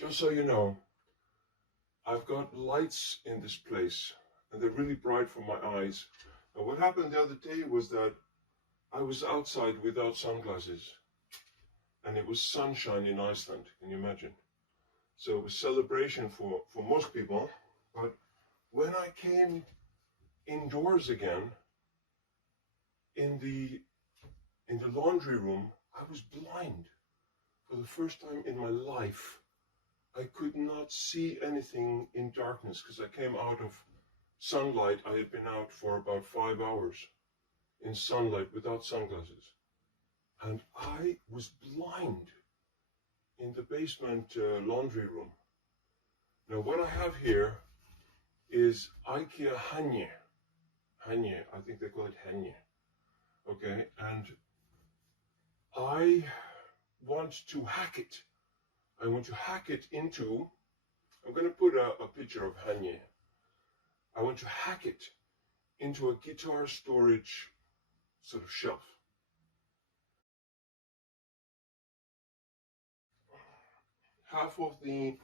Just so you know, I've got lights in this place and they're really bright for my eyes. And what happened the other day was that I was outside without sunglasses and it was sunshine in Iceland. Can you imagine? So it was celebration for most people. But when I came indoors again in the laundry room, I was blind for the first time in my life. I could not see anything in darkness because I came out of sunlight. I had been out for about 5 hours in sunlight without sunglasses. And I was blind in the basement laundry room. Now what I have here is IKEA Hanje. Hanje, I think they call it Hanje. Okay, and I want to hack it. I want to hack it into, I'm going to put a picture of Hanje. I want to hack it into a guitar storage sort of shelf. Half of the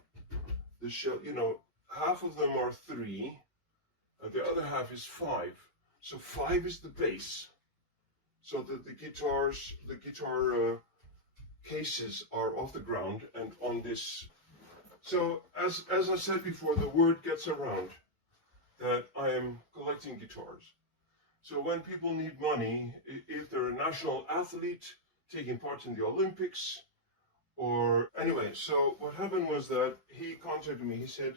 shelf, you know, half of them are 3, and the other half is 5. So 5 is the base, so that the guitar cases are off the ground and on this. So as I said before, the word gets around that I am collecting guitars. So when people need money, if they're a national athlete taking part in the Olympics, or anyway, so what happened was that he contacted me. He said,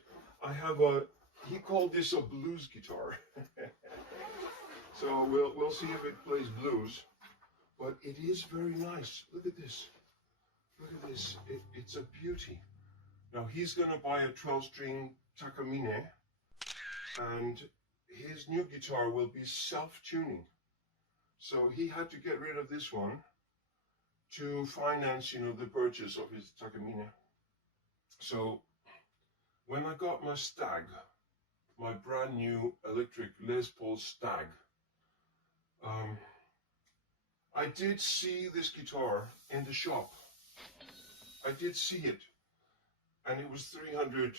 he called this a blues guitar. So we'll see if it plays blues, but it is very nice. Look at this. Look at this, it's a beauty. Now he's going to buy a 12-string Takamine, and his new guitar will be self-tuning. So he had to get rid of this one to finance, you know, the purchase of his Takamine. So when I got my Stag, my brand new electric Les Paul Stag, I did see this guitar in the shop. I did see it, and it was $300,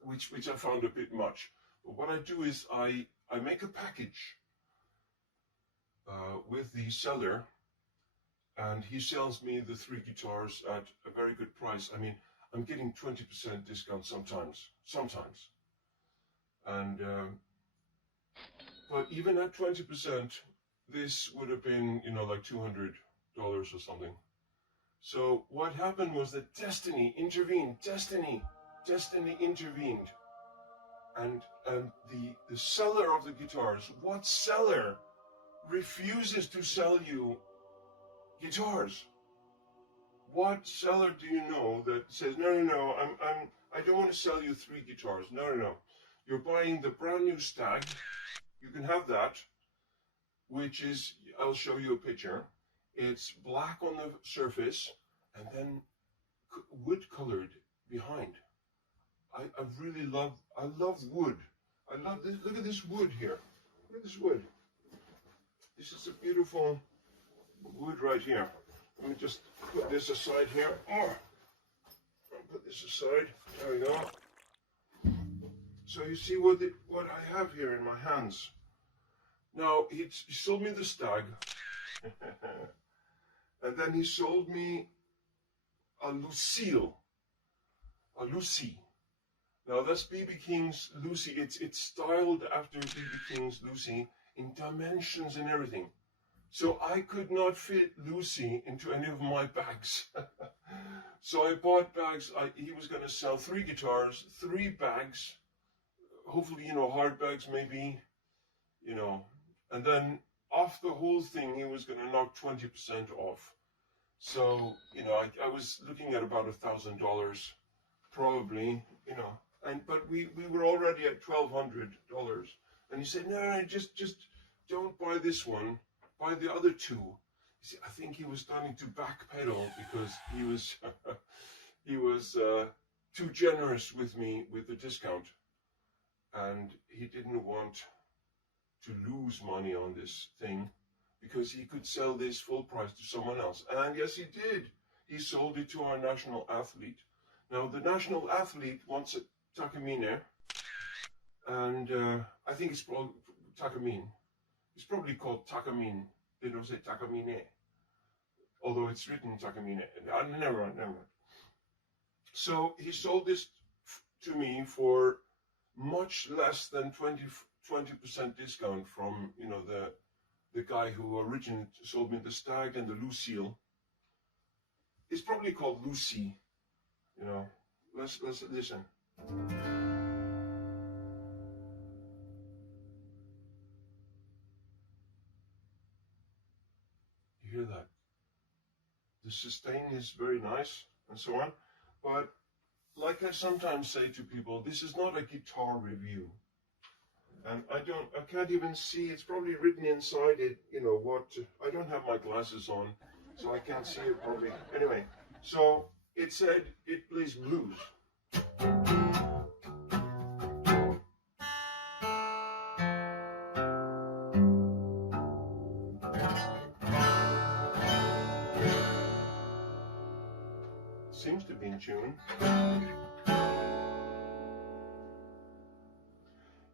which I found a bit much. But what I do is I make a package with the seller, and he sells me the 3 guitars at a very good price. I mean, I'm getting 20% discount sometimes. And but even at 20%, this would have been, you know, like $200 or something. So what happened was that destiny intervened. Destiny intervened, and the seller of the guitars. What seller refuses to sell you guitars? What seller do you know that says no, I don't want to sell you 3 guitars. No. You're buying the brand new Stag. You can have that, which is, I'll show you a picture. It's black on the surface and then wood colored behind. I really love wood. I love this. Look at this wood here. Look at this wood. This is a beautiful wood right here. Let me just put this aside here. Oh, put this aside. There we go. So you see what I have here in my hands. Now he sold me the Stag. And then he sold me a Lucille, a Lucy. Now that's B.B. King's Lucy. It's styled after B.B. King's Lucy in dimensions and everything. So I could not fit Lucy into any of my bags. So I bought bags. He was going to sell 3 guitars, 3 bags, hopefully, you know, hard bags maybe, you know, and then off the whole thing, he was going to knock 20% off. So, you know, I was looking at about $1,000 probably, you know, but we were already at $1,200. And he said, no, just don't buy this one, buy the other 2. You see, I think he was starting to backpedal because he was too generous with me with the discount, and he didn't want to lose money on this thing because he could sell this full price to someone else. And yes, he did. he sold it to our national athlete. Now the national athlete wants a takamine, and I think it's called takamine. It's probably called takamine. They don't say takamine, although it's written takamine. Never mind. So he sold this to me for much less than 20% discount from, you know, the guy who originally sold me the Stag and the Lucille. It's probably called Lucy, you know. Let's listen. You hear that? The sustain is very nice and so on, but like I sometimes say to people, this is not a guitar review. And I can't even see, it's probably written inside it, you know, what, I don't have my glasses on, so I can't see it probably. Anyway, so it said it plays blues. Seems to be in tune.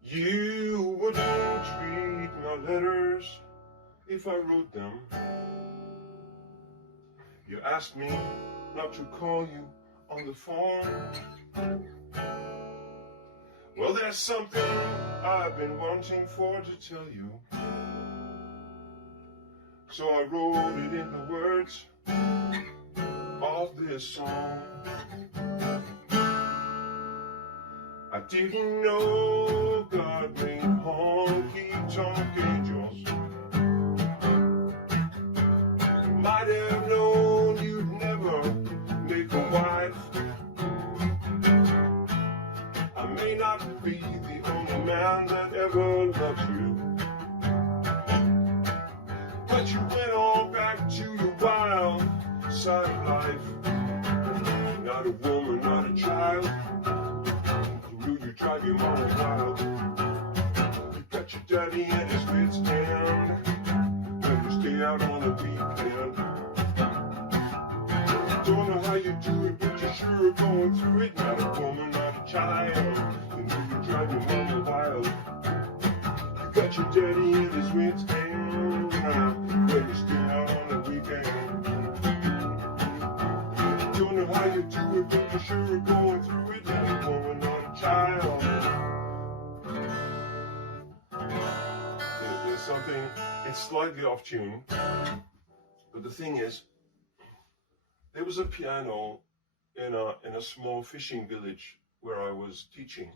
You wouldn't read my letters if I wrote them. You asked me not to call you on the phone. Well, there's something I've been wanting for to tell you. So I wrote it in the words of this song. I didn't know God made honky-tonk angels. Might have known you'd never make a wife. I may not be the only man that ever loved you, but you went on back to your wild side of life. Not a woman, not a child. You drive your mama wild. You got your daddy and his wits end when you stay out on the weekend. Don't know how you do it, but you sure are going through it. Not a woman, not a child. You drive your mama wild. You got your daddy and his wits end when you stay out on the weekend. Don't know how you do it, but you sure are going through it. Not a woman, not a child. There's something, it's slightly off tune, but the thing is, there was a piano in a small fishing village where I was teaching,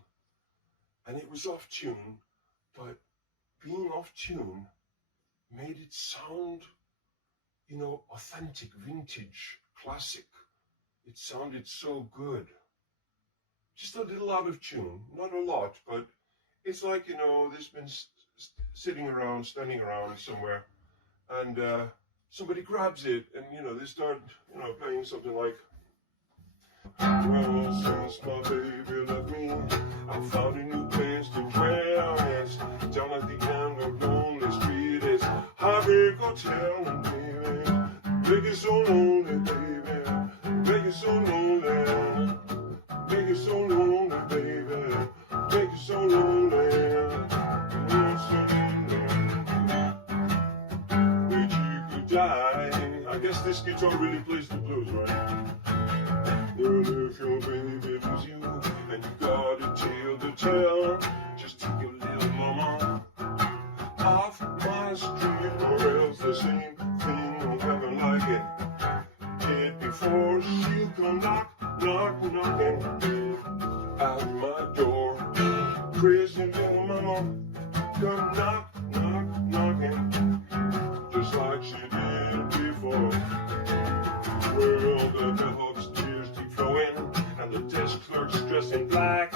and it was off tune, but being off tune made it sound, you know, authentic, vintage, classic. It sounded so good. Just a little out of tune, not a lot, but it's like, you know, there's been standing around somewhere, and somebody grabs it, and, you know, they start, you know, playing something like, well, since my baby left me, I found a new place to dwell. It's down at the end of Lonely Street. It's Heartbreak Hotel, and baby, make it so lonely, baby, make it so lonely. Make it so lonely, baby. Make it so lonely. Wish you could die. I guess this guitar really plays the blues, right? Well, if your baby was you and you got a tale to tell, just take your little mama off my street, or else the same thing will happen like it did before. She'll come knocking out my door. Crazy little mama, come knocking, just like she did before. Well, the bellhop's tears keep flowing, and the desk clerk's dressed in black.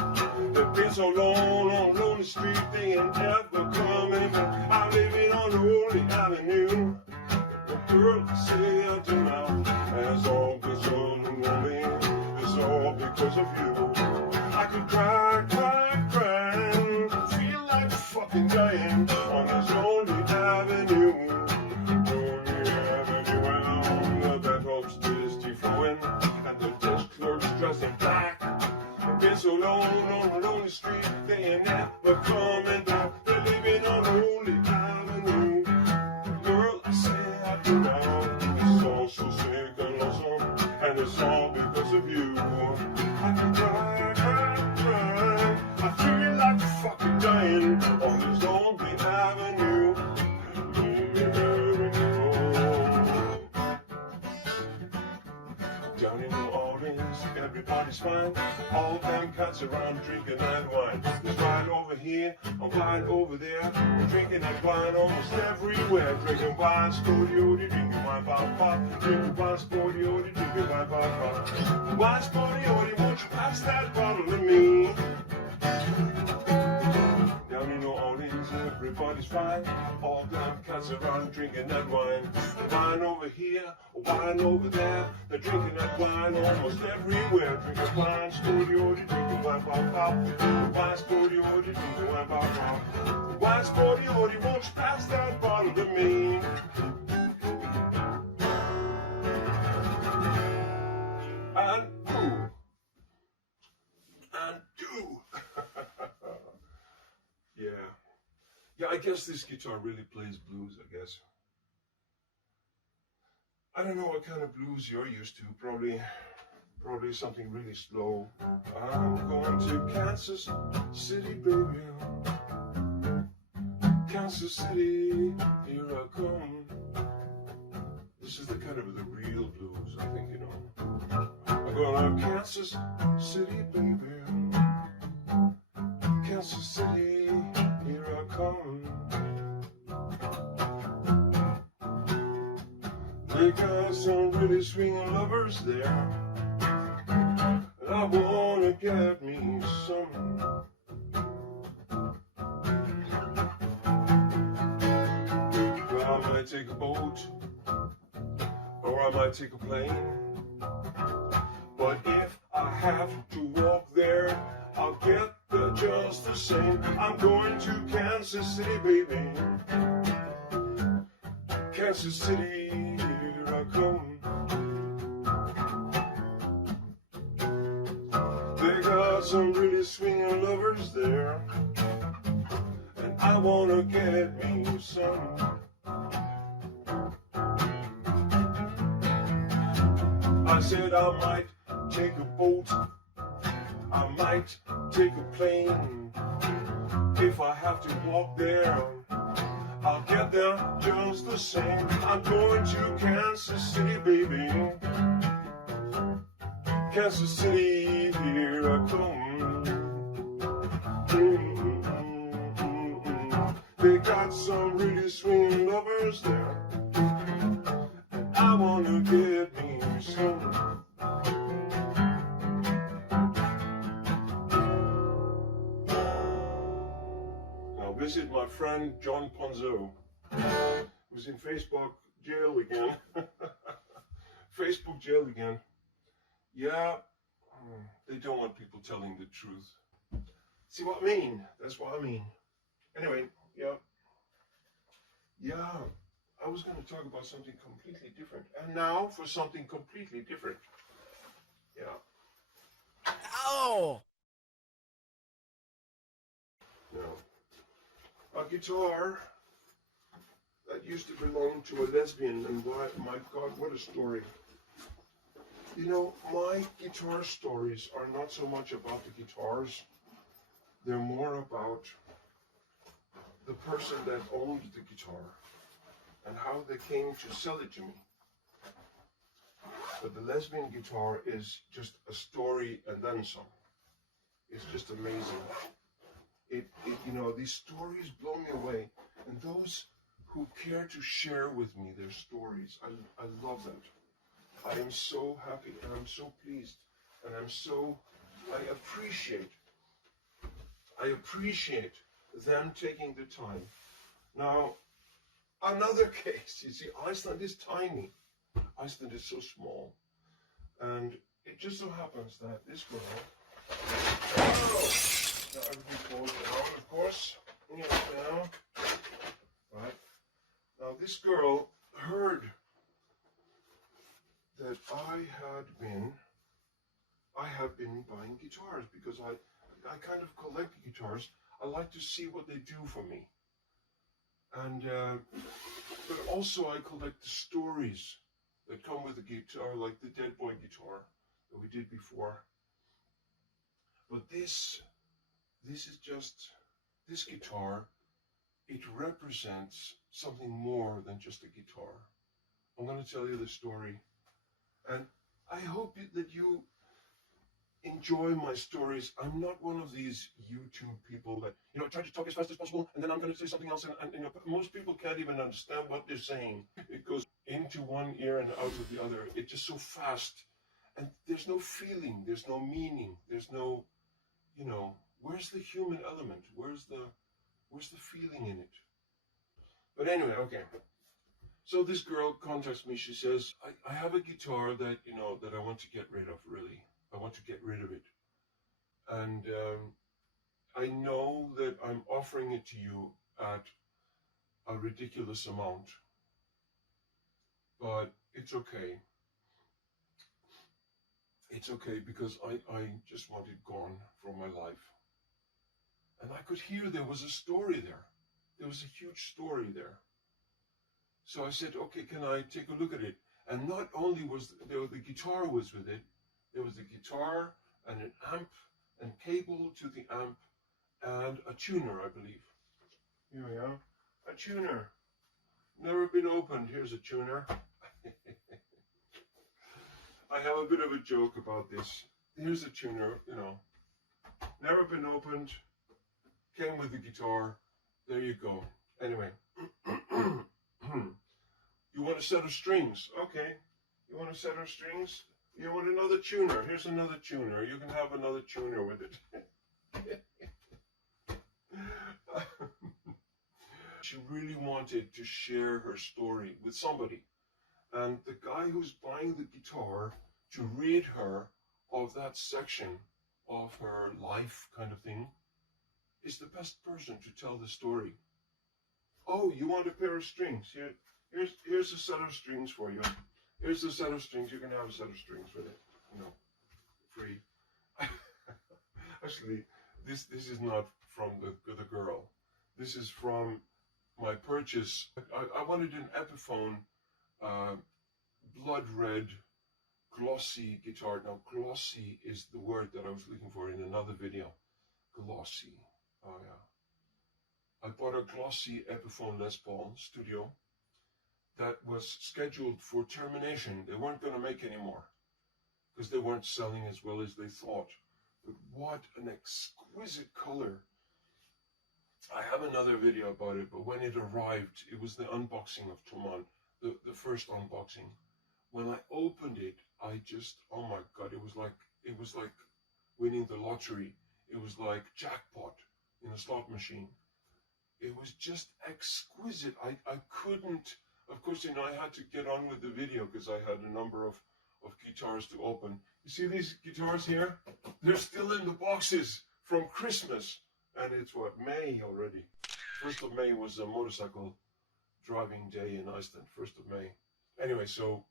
They've been so long on Lonely Street, they ain't ever coming back. I'm living on Lonely Avenue. The girl say I do now, as all goes on lonely. It's all because of you. I could cry, feel like fucking dying on this lonely avenue. Lonely avenue, well, the bellhop's tears keep flowing. dressed in black. They've been so long on a lonely street, they ain't never coming back. They're living on Holy Avenue. Girl, I say I do now. This song's so sick and lonesome, and it's all because of you. I can cry, cry, cry. I feel like fucking dying on this lonely avenue. Down in New Orleans, everybody's fine. All them cats around drinking that wine. There's wine over here, and wine over there. We're drinking that wine almost everywhere. Drinking wine, sporty-ody, drinking wine, pop, pop. Drinking wine, sporty-ody, drinking wine, pop, pop. Wine, sporty-ody, won't you pass that bottle to me? Down in New Orleans, everybody's fine. All them cats around drinking that wine. Wine over here, wine over there. They're drinking that wine almost everywhere. Drinking wine, sporty-ody, drinking wine, pop, pop. Wine, sporty-ody, drinking wine, pop, pop. Wine, sporty-ody, won't you pass that bottle to me? And do. Yeah, I guess this guitar really plays blues, I guess. I don't know what kind of blues you're used to. Probably something really slow. I'm going to Kansas City, baby. Kansas City, here I come. This is the kind of the real blues, I think, you know. I'm going to Kansas City, baby. Kansas City, here I come. They got some really swinging lovers there, and I wanna get me some. Well, I might take a boat, or I might take a plane. But if I have to walk there, I'll get there just the same. I'm going to Kansas City, baby. Kansas City, here I come. They got some really swinging lovers there, and I wanna get me some. I said I might take a boat, I might take a plane. If I have to walk there, I'll get there just the same. I'm going to Kansas City, baby. Kansas City, here I come. They got some really swinging lovers there, and I wanna get me some. Visit my friend John Ponzo, who's in Facebook jail again. Facebook jail again. Yeah, they don't want people telling the truth. See what I mean? That's what I mean. Anyway, yeah, I was going to talk about something completely different. And now for something completely different. Yeah. Ow! No. A guitar that used to belong to a lesbian, and why, my God, what a story. You know, my guitar stories are not so much about the guitars, they're more about the person that owned the guitar and how they came to sell it to me. But the lesbian guitar is just a story and then some. It's just amazing. You know, these stories blow me away, and those who care to share with me their stories, I love that. I am so happy, and I'm so pleased, and I appreciate them taking the time. Now, another case, you see, Iceland is tiny. Iceland is so small, and it just so happens that this girl, now everything falls down, of course. Now, right? Now this girl heard that I had been I have been buying guitars because I kind of collect guitars. I like to see what they do for me. And but also I collect the stories that come with the guitar, like the Dead Boy guitar that we did before. But this is just, this guitar, it represents something more than just a guitar. I'm going to tell you the story, and I hope that you enjoy my stories. I'm not one of these YouTube people that, try to talk as fast as possible, and then I'm going to say something else, and most people can't even understand what they're saying. It goes into one ear and out of the other. It's just so fast, and there's no feeling, there's no meaning, there's no, where's the human element? Where's the feeling in it? But anyway, okay. So this girl contacts me. She says, I have a guitar that, that I want to get rid of, really. I want to get rid of it. And I know that I'm offering it to you at a ridiculous amount. But it's okay. It's okay, because I just want it gone from my life. And I could hear there was a story there. There was a huge story there. So I said, okay, can I take a look at it? And not only was the guitar was with it, there was the guitar and an amp and cable to the amp and a tuner, I believe. Here we are, a tuner. Never been opened. Here's a tuner. I have a bit of a joke about this. Here's a tuner, never been opened, came with the guitar. There you go. Anyway. You want a set of strings? Okay. You want a set of strings? You want another tuner? Here's another tuner. You can have another tuner with it. She really wanted to share her story with somebody. And the guy who's buying the guitar to rid her of that section of her life, kind of thing, is the best person to tell the story. Oh, you want a pair of strings? Here's a set of strings for you. Here's a set of strings. You can have a set of strings with it. Free. Actually, this is not from the girl. This is from my purchase. I wanted an Epiphone blood red glossy guitar. Now, glossy is the word that I was looking for in another video. Glossy. Oh yeah. I bought a glossy Epiphone Les Paul Studio that was scheduled for termination. They weren't going to make any more because they weren't selling as well as they thought. But what an exquisite color. I have another video about it, but when it arrived, it was the unboxing of Toman, the first unboxing. When I opened it, I just, oh my God, it was like winning the lottery. It was like jackpot in a slot machine. It was just exquisite. I couldn't, of course, I had to get on with the video because I had a number of guitars to open. You see these guitars here? They're still in the boxes from Christmas. And it's what, May already. 1st of May was a motorcycle driving day in Iceland, 1st of May. Anyway, so,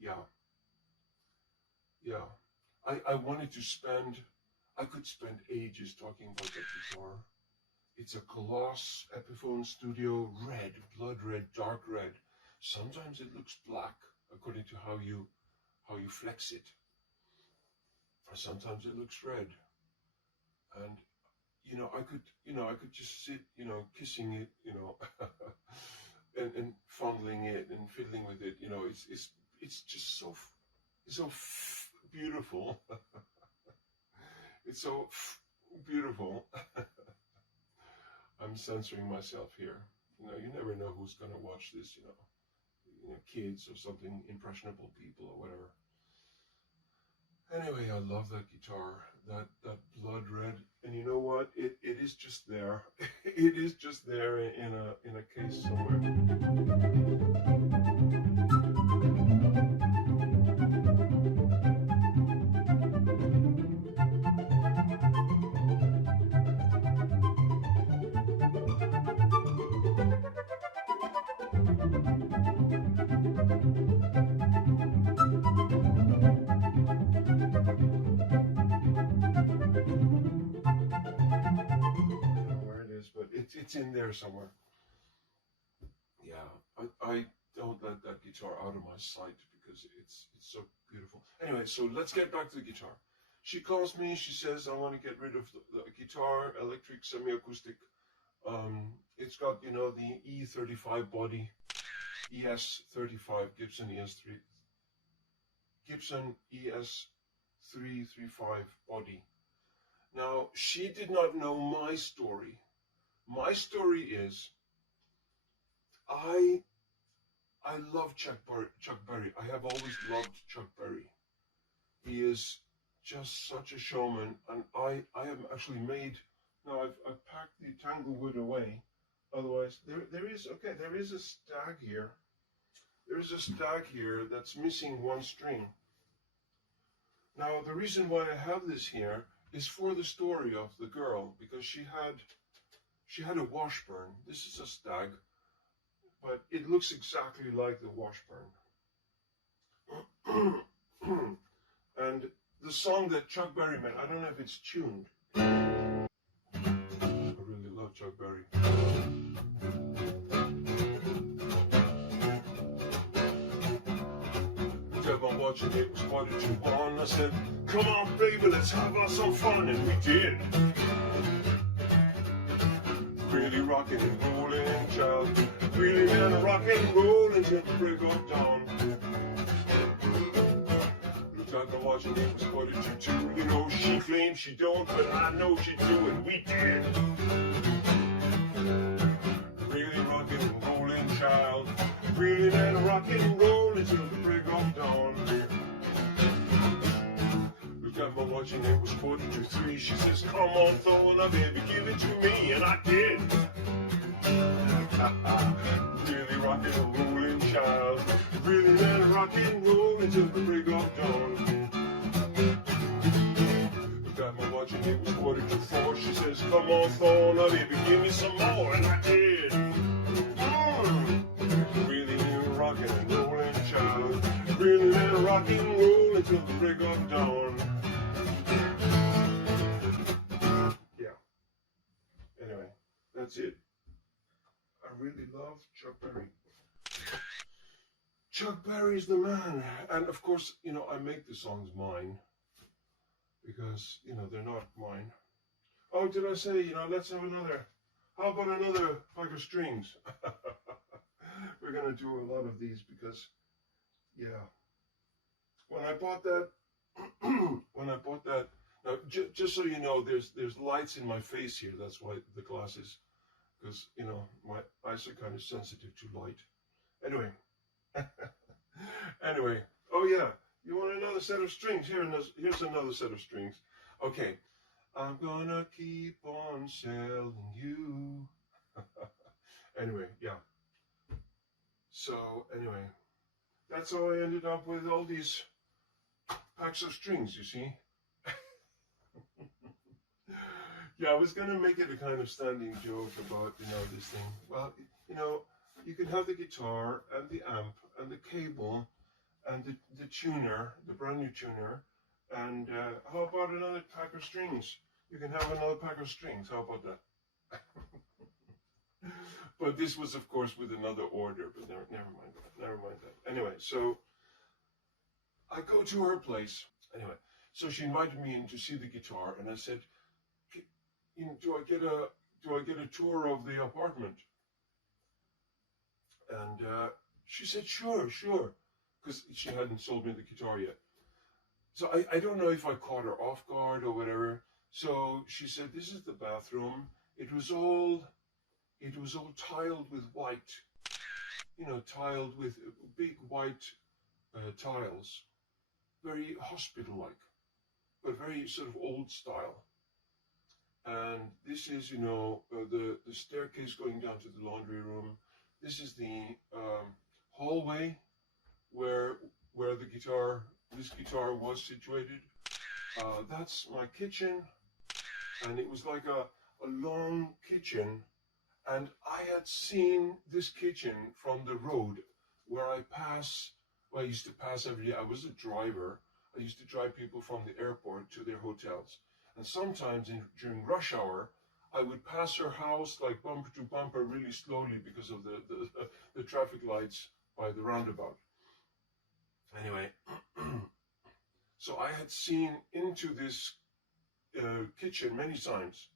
yeah. I wanted to spend, I could spend ages talking about that guitar. It's a Coloss Epiphone Studio red, blood red, dark red. Sometimes it looks black according to how you flex it. Or sometimes it looks red. And I could just sit, kissing it, and fondling it and fiddling with it. It's just so beautiful. It's so beautiful. I'm censoring myself here. You never know who's gonna watch this. Kids or something, impressionable people or whatever. Anyway, I love that guitar, that blood red, and you know what? It is just there. It is just there in a case somewhere. it's in there somewhere. Yeah, I don't let that guitar out of my sight because it's so beautiful. Anyway, so let's get back to the guitar. She calls me, she says, I want to get rid of the guitar, electric, semi-acoustic. It's got, you know, the E35 body, ES35, Gibson ES335 body. Now, she did not know my story. My story is, I love Chuck Berry. I have always loved Chuck Berry. He is just such a showman, and I have actually made. Now I've packed the tanglewood away. Otherwise, there is a stag here. There is a stag here that's missing one string. Now the reason why I have this here is for the story of the girl, because she had a washburn. This is a stag, but it looks exactly like the washburn. And the song that Chuck Berry made, I don't know if it's tuned. I really love Chuck Berry. Kept on watching, it was 1:45. I said, come on baby, let's have us some fun, and we did. Really rocking and rolling, child. Really and rock and roll until the break of dawn. Looked at the watch and it was 1:42. You know, she claims she don't, but I know she do, and we did. Really rocking and rolling, child. Really and rock and roll until the break of dawn. Looked at my watch and it was 1:43. She says, come on, Thor, now baby, give it to me, and I did. Really rockin' and rollin', child. Really let it rock and roll until the break of dawn. Looked at my watch and it was 1:45. She says, come on, Thor, now baby, give me some more, and I did. Really rockin' and rollin', child. Really let it rock and roll until the break of dawn. Yeah. Anyway, that's it. I really love Chuck Berry. Chuck Berry's the man. And of course, you know, I make the songs mine because, you know, they're not mine. Oh, did I say, you know, let's have another, how about another pack of strings? We're going to do a lot of these because, yeah, when I bought that, now, just so you know, there's lights in my face here. That's why the glasses, because, you know, my eyes are kind of sensitive to light. Anyway, anyway, oh yeah, you want another set of strings? Here's another set of strings. Okay, I'm gonna keep on selling you. Anyway, yeah. So anyway, that's how I ended up with all these packs of strings, you see. Yeah, I was gonna make it a kind of standing joke about, you know, this thing. Well, you know, you can have the guitar and the amp and the cable and the tuner, the brand new tuner, and how about another pack of strings? You can have another pack of strings. How about that? But this was, of course, with another order. But never mind that. Never mind that. Anyway, so I go to her place. Anyway, so she invited me in to see the guitar, and I said, you know, do I get a tour of the apartment? And she said, sure, because she hadn't sold me the guitar yet. So I don't know if I caught her off guard or whatever. So she said, this is the bathroom. It was all tiled with white, you know, tiled with big white tiles, very hospital-like, but very sort of old style. And this is, you know, the staircase going down to the laundry room. This is the hallway where this guitar was situated. That's my kitchen, and it was like a long kitchen. And I had seen this kitchen from the road where I used to pass every day. I was a driver. I used to drive people from the airport to their hotels. And sometimes during rush hour, I would pass her house like bumper to bumper really slowly because of the traffic lights by the roundabout. Anyway, so I had seen into this kitchen many times,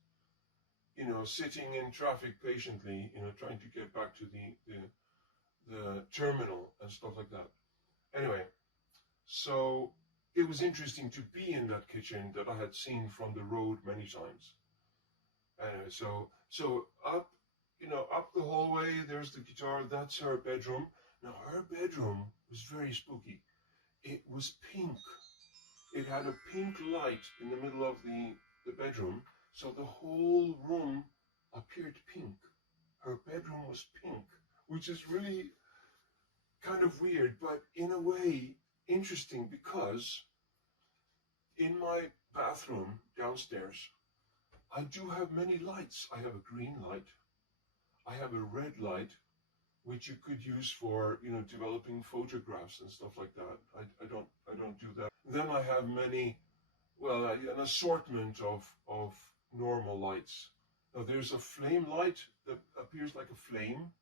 sitting in traffic patiently, trying to get back to the terminal and stuff like that. Anyway, so it was interesting to be in that kitchen that I had seen from the road many times. Anyway, so up, up the hallway, there's the guitar. That's her bedroom. Now her bedroom was very spooky. It was pink. It had a pink light in the middle of the bedroom, so the whole room appeared pink. Her bedroom was pink, which is really kind of weird, but in a way interesting, because in my bathroom downstairs, I do have many lights. I have a green light. I have a red light, which you could use for, developing photographs and stuff like that. I don't do that. Then I have many, well, an assortment of normal lights. Now there's a flame light that appears like a flame.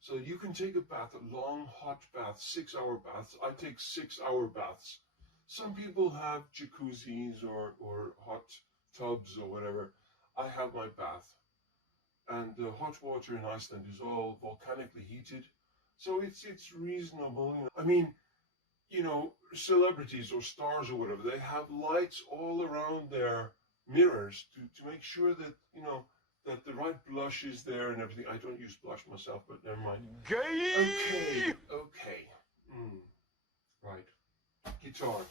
So you can take a bath, a long hot bath, 6-hour baths. I take 6-hour baths. Some people have jacuzzis or hot tubs or whatever. I have my bath. And the hot water in Iceland is all volcanically heated. So it's reasonable. I mean, celebrities or stars or whatever, they have lights all around their mirrors to make sure that, that the right blush is there and everything. I don't use blush myself, but never mind. Gay! Okay. Right. Guitar.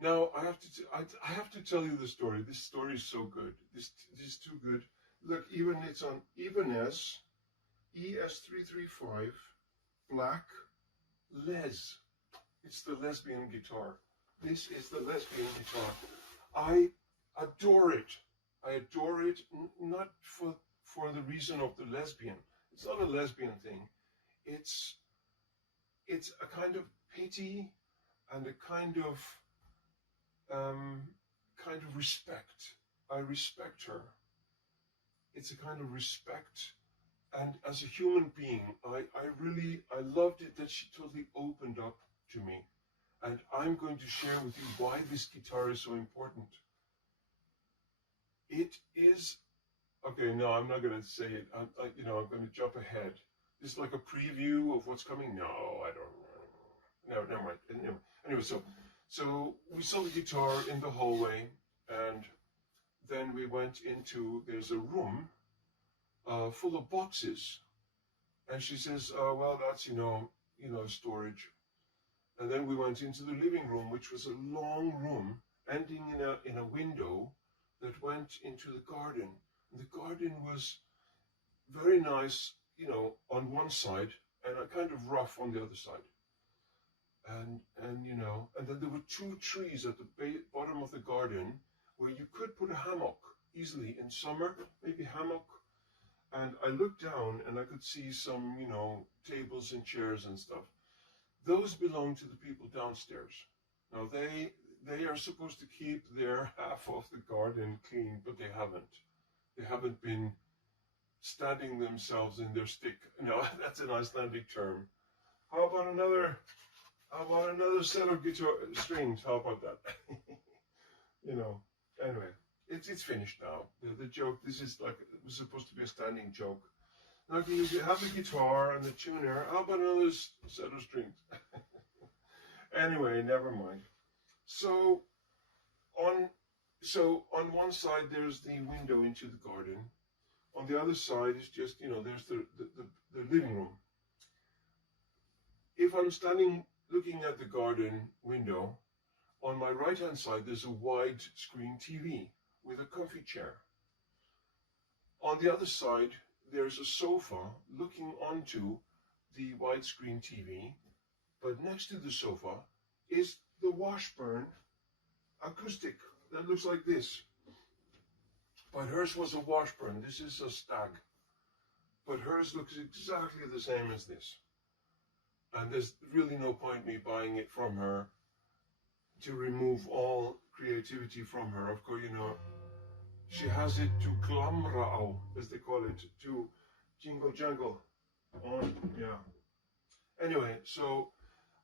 Now, I have to tell you the story. This story is so good. This is too good. Look, it's on Ibanez ES335 Black Les. It's the Lesbian guitar. This is the Lesbian guitar. I adore it. I adore it, not for the reason of the lesbian. It's not a lesbian thing. It's a kind of pity and a kind of respect. I respect her. It's a kind of respect, and as a human being, I loved it that she totally opened up to me. And I'm going to share with you why this guitar is so important. It is, okay, no, I'm not going to say it. I'm going to jump ahead. This is like a preview of what's coming. No, I don't. No, never mind. Anyway, so we saw the guitar in the hallway, and then we went into, there's a room full of boxes. And she says, well, that's, storage. And then we went into the living room, which was a long room, ending in a window that went into the garden. And the garden was very nice, on one side, and kind of rough on the other side. And then there were 2 trees at the bottom of the garden where you could put a hammock easily in summer, maybe hammock. And I looked down and I could see some, tables and chairs and stuff. Those belong to the people downstairs. Now they are supposed to keep their half of the garden clean, but they haven't. They haven't been standing themselves in their stick. No, that's an Icelandic term. How about another set of guitar strings? How about that? Anyway, it's finished now. The joke, this is like, it was supposed to be a standing joke. Now you have the guitar and the tuner. How about another set of strings? Anyway, never mind. So on one side there's the window into the garden. On the other side is just, there's the living room. If I'm standing looking at the garden window, on my right hand side there's a wide screen TV with a comfy chair. On the other side there's a sofa looking onto the widescreen TV, but next to the sofa is the Washburn acoustic that looks like this. But hers was a Washburn. This is a Stag. But hers looks exactly the same as this. And there's really no point me buying it from her to remove all creativity from her. Of course, she has it to klamrao, as they call it, to jingle jangle on, yeah. Anyway, so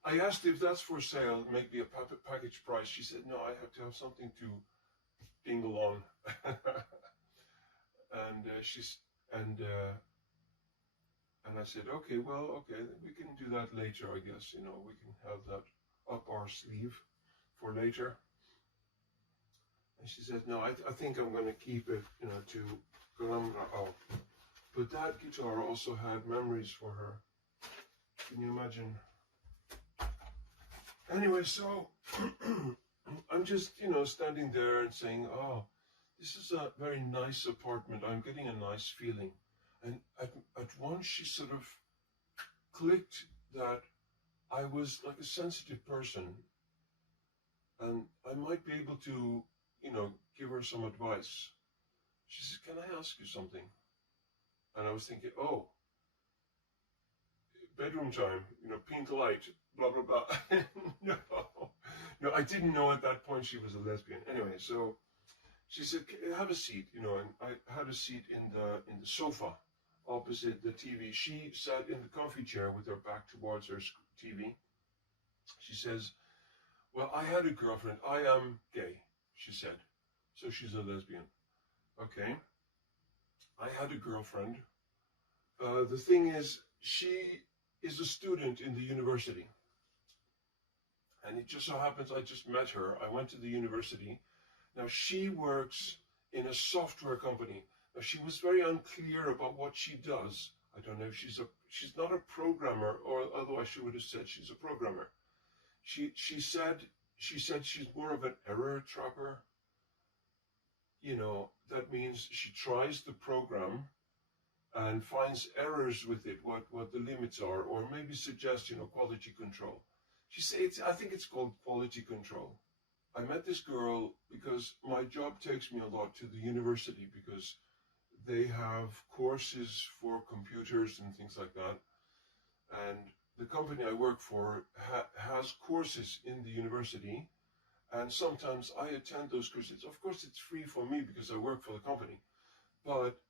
I asked if that's for sale, make me a package price. She said, no, I have to have something to dingle on. and she's, and, and I said, okay, well, okay, we can do that later, I guess. You know, we can have that up our sleeve for later. And she said, no, I think I'm going to keep it, you know, to Glamrao. But that guitar also had memories for her. Can you imagine? Anyway, so I'm just, you know, standing there and saying, oh, this is a very nice apartment. I'm getting a nice feeling. And at once she sort of clicked that I was like a sensitive person and I might be able to, you know, give her some advice. She said, can I ask you something? And I was thinking, oh, bedroom time, you know, pink light, blah, blah, blah. No, I didn't know at that point she was a lesbian. Anyway, so she said, have a seat, you know, and I had a seat in the sofa opposite the TV. She sat in the comfy chair with her back towards her TV. She says, well, I had a girlfriend. I am gay, she said. So she's a lesbian. Okay. I had a girlfriend. The thing is, she is a student in the university. And it just so happens I just met her. I went to the university. Now, she works in a software company. Now, she was very unclear about what she does. I don't know if she's not a programmer, or otherwise she would have said she's a programmer. She said she's more of an error trapper. You know, that means she tries the program and finds errors with it, what the limits are, or maybe suggests, you know, quality control. She says, I think it's called quality control. I met this girl because my job takes me a lot to the university because they have courses for computers and things like that. And the company I work for has courses in the university. And sometimes I attend those courses. Of course, it's free for me because I work for the company. But,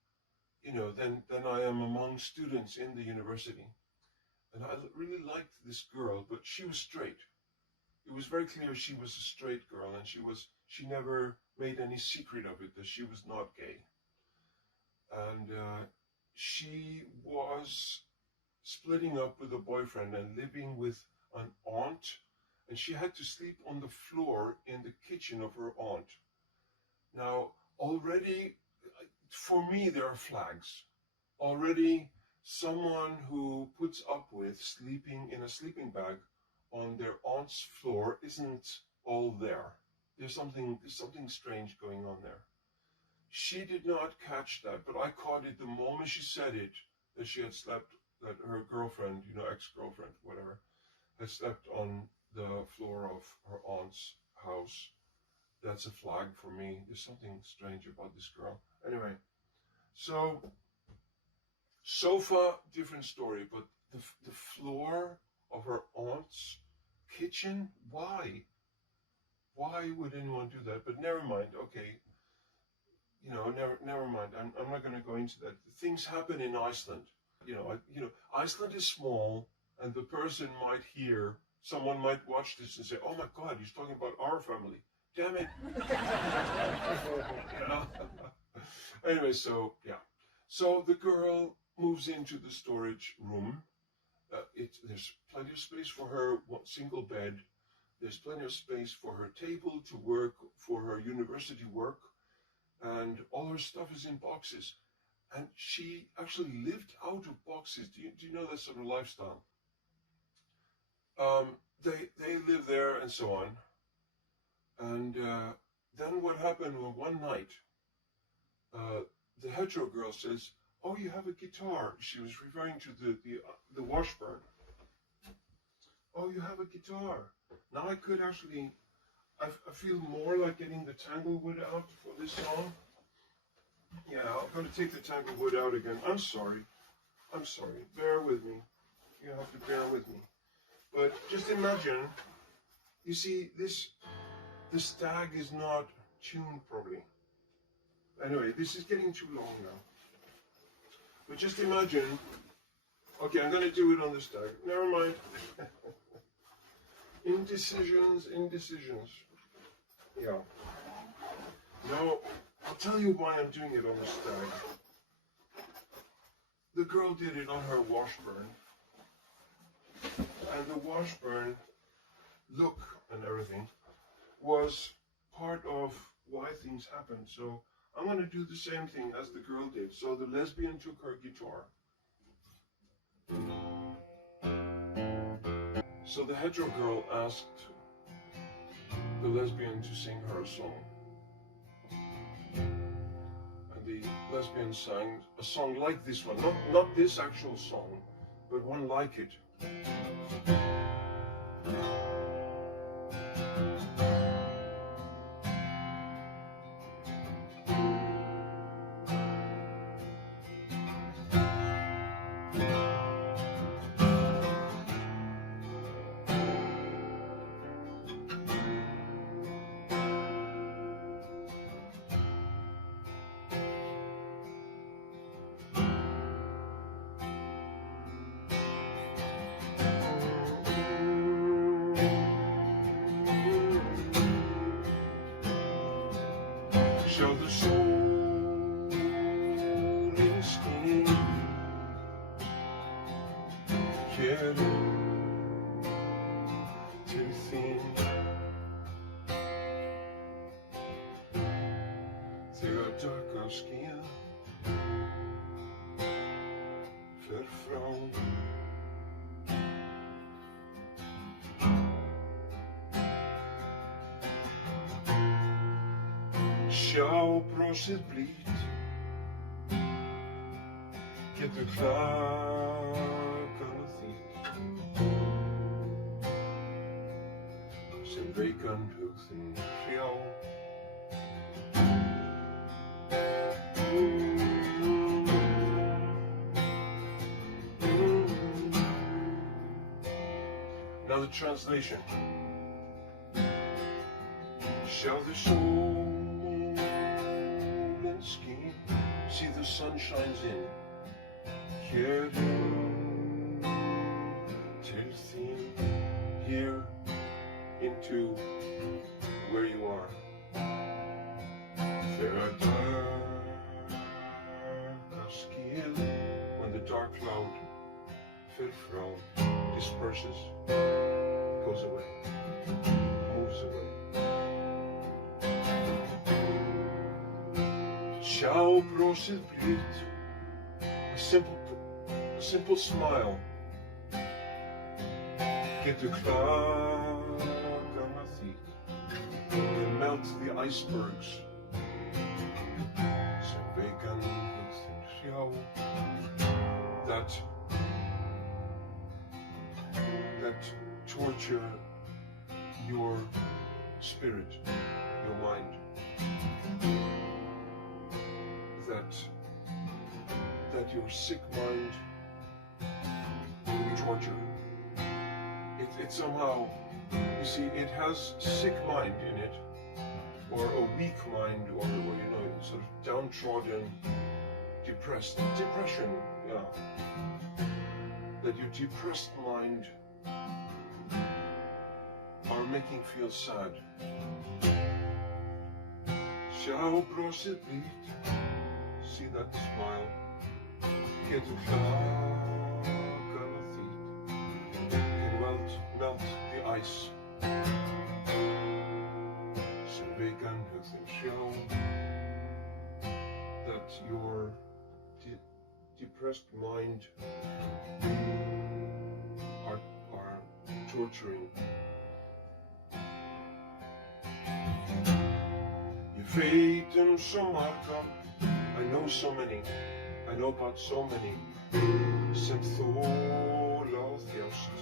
you know, then I am among students in the university. And I really liked this girl, but she was straight. It was very clear she was a straight girl, and she never made any secret of it that she was not gay. And she was splitting up with a boyfriend and living with an aunt, and she had to sleep on the floor in the kitchen of her aunt. Now, already, for me, there are flags. Already, someone who puts up with sleeping in a sleeping bag on their aunt's floor isn't all there. There's something strange going on there. She did not catch that, but I caught it the moment she said it, that she had slept, that her girlfriend, you know, ex-girlfriend, whatever, had slept on the floor of her aunt's house. That's a flag for me. There's something strange about this girl. Anyway, so sofa, different story, but the floor of her aunt's kitchen, why? Why would anyone do that? But never mind, okay. You know, never mind. I'm not going to go into that. Things happen in Iceland. You know, Iceland is small, and the person might hear, someone might watch this and say, oh my God, he's talking about our family. Damn it. Anyway, so, yeah. So the girl moves into the storage room. There's plenty of space for her single bed. There's plenty of space for her table to work, for her university work. And all her stuff is in boxes. And she actually lived out of boxes. Do you know that sort of lifestyle? They live there and so on. And then what happened one night, the hetero girl says, oh, you have a guitar. She was referring to the Washburn. Oh, you have a guitar. Now I could actually, I feel more like getting the Tanglewood out for this song. Yeah, I'm going to take the Tanglewood out again. I'm sorry. Bear with me. You have to bear with me. But just imagine, you see, the stag is not tuned properly. Anyway, this is getting too long now. But just imagine, okay, I'm going to do it on the stag. Never mind. Indecisions. Yeah. Now, I'll tell you why I'm doing it on the stag. The girl did it on her Washburn. And the Washburn look and everything was part of why things happened. So I'm going to do the same thing as the girl did. So the lesbian took her guitar. So the hetero girl asked the lesbian to sing her a song. And the lesbian sang a song like this one. Not this actual song, but one like it. Shall the soul in skin carry till thin þegar dark á skíða fer frá sjá brosið blítt getur klakað þýtt sem veikan hug þinn hrjá. Now the translation. Shall the soul scheme, see the sun shines in, here till thin, here into where you are. Þegar darka skil, when the dark cloud fer frá, disperses, goes away, moves away. Sjá brosið blítt, a simple smile, getur klakað þýtt, can melt the icebergs, sem veikan hug þinn hrjá, that torture your spirit, your mind. That your sick mind torture. It somehow, you see, it has sick mind in it, or a weak mind, or you know, sort of downtrodden, depressed. Depression, yeah. That your depressed mind are making feel sad. Sjá brosið blítt, see that smile, getur klakað þýtt, can melt the ice, sem veikan hug þinn hrjá, that your depressed mind are torturing. Ég veit svo marga, I know so many, I know about so many, sem þola og þjást,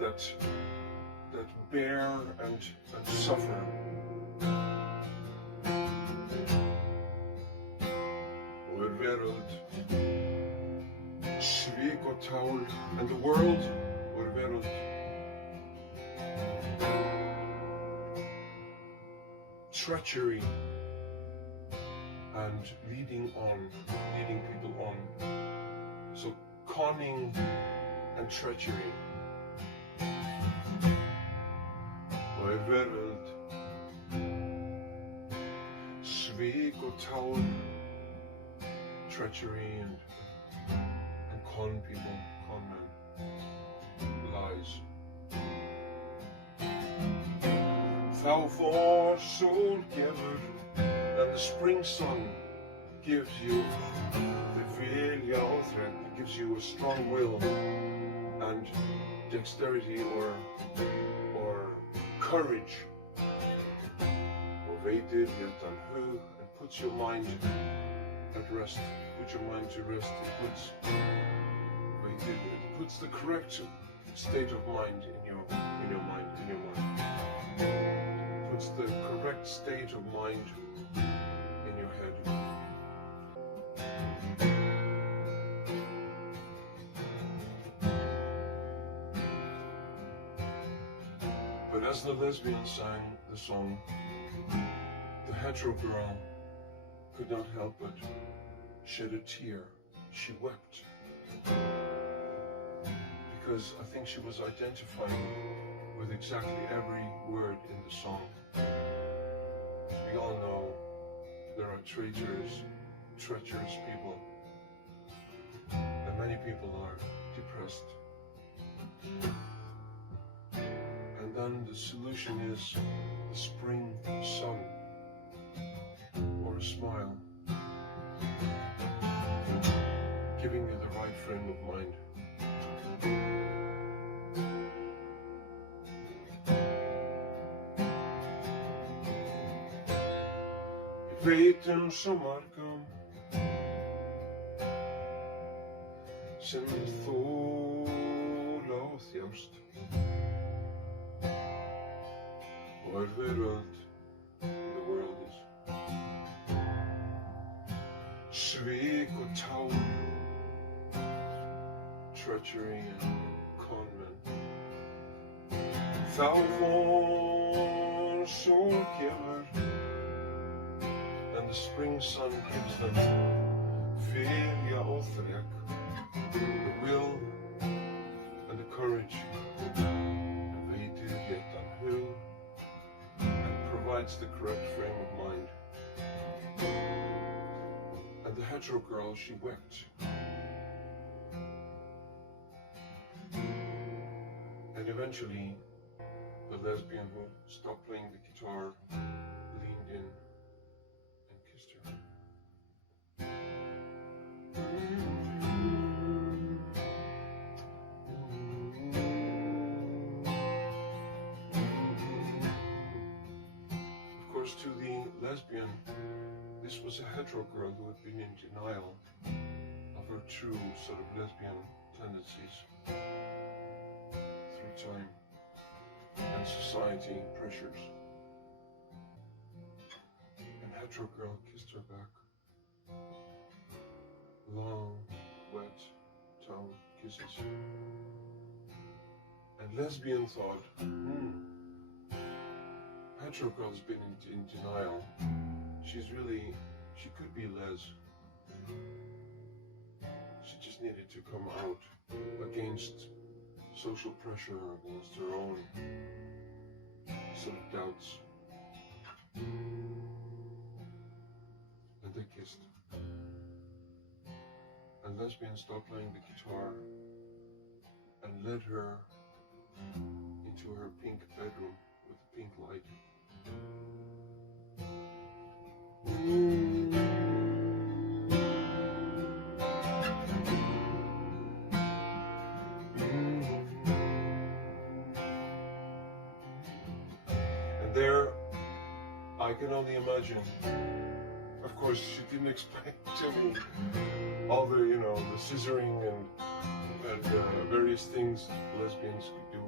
that bear and suffer. Og veröld, svik og tál, and the world, og veröld, treachery, and leading people on. So conning and treachery. Vår veröld, svek och tåg, treachery and con people, con men, lies. Thou for soul giver, and the spring sun gives you the vilja och threat. It gives you a strong will and dexterity or courage. Och veitir hjärtan who, and puts your mind at rest. Put your mind to rest. It puts the correct state of mind in your mind. Puts the correct state of mind in your head. But as the lesbian sang the song, the hetero girl could not help but shed a tear. She wept. Because I think she was identifying with exactly every word in the song. We all know there are treacherous people, and many people are depressed. And then the solution is the spring sun, or a smile, giving you the right frame of mind. Veiten sommarkom sem þóla og þjást og veröld, the world is svik og tár, treachery and con men. Thou for sól kemur, and the spring sun gives them vilja og þrek, the will and the courage, and veitir hjärtan hug, and provides the correct frame of mind. And the hetero girl, she wept. And eventually, the lesbian who stopped playing the guitar leaned in and kissed her. Of course, to the lesbian, this was a hetero girl who had been in denial of her true sort of lesbian tendencies through time and society pressures. And hetero girl kissed her back. Long, wet tongue kisses. And lesbian thought, hetero girl's been in denial. She could be les. She just needed to come out against social pressure, against her own sort of doubts. And they kissed. And lesbian stopped playing the guitar and led her into her pink bedroom with the pink light. And there, I can only imagine. Of course, she didn't explain to me all the, the scissoring and various things lesbians could do.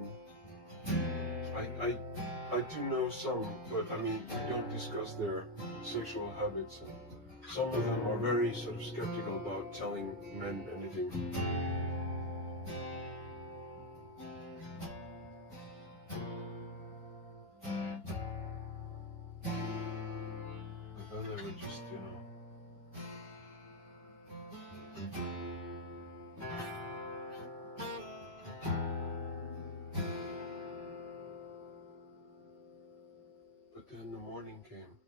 I do know some, but I mean, we don't discuss their sexual habits, and some of them are very sort of skeptical about telling men anything. And then they would just, But then the morning came,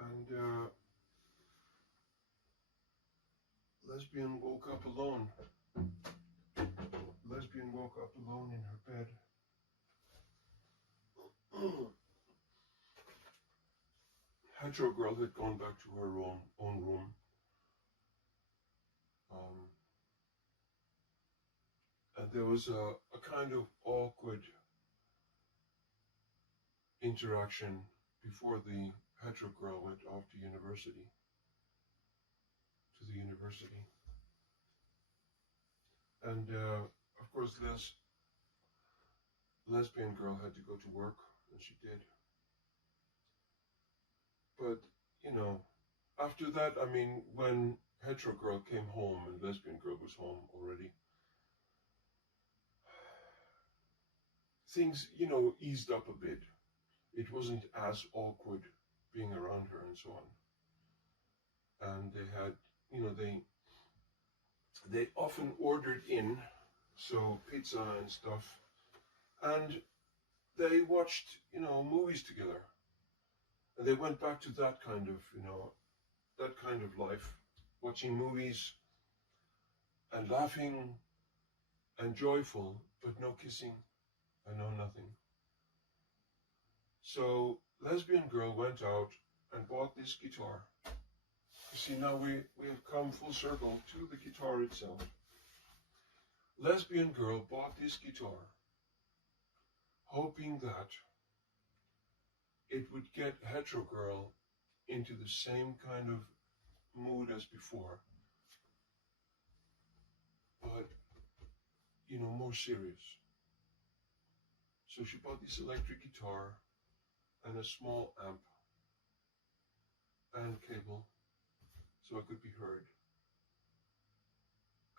and Lesbian woke up alone. Lesbian woke up alone in her bed. Hetero girl had gone back to her own room. And there was a kind of awkward interaction before the hetero girl went off to the university. And of course, lesbian girl had to go to work, and she did. But, you know, after that, I mean, when hetero girl came home and lesbian girl was home already, things, you know, eased up a bit. It wasn't as awkward being around her and so on. And they had, you know, they often ordered in, so pizza and stuff, and they watched, you know, movies together. And they went back to that kind of, you know, that kind of life, watching movies and laughing and joyful, but no kissing and no nothing. So lesbian girl went out and bought this guitar. You see, now we have come full circle to the guitar itself. Lesbian girl bought this guitar, hoping that it would get hetero girl into the same kind of mood as before, but, you know, more serious. So she bought this electric guitar and a small amp and cable so I could be heard.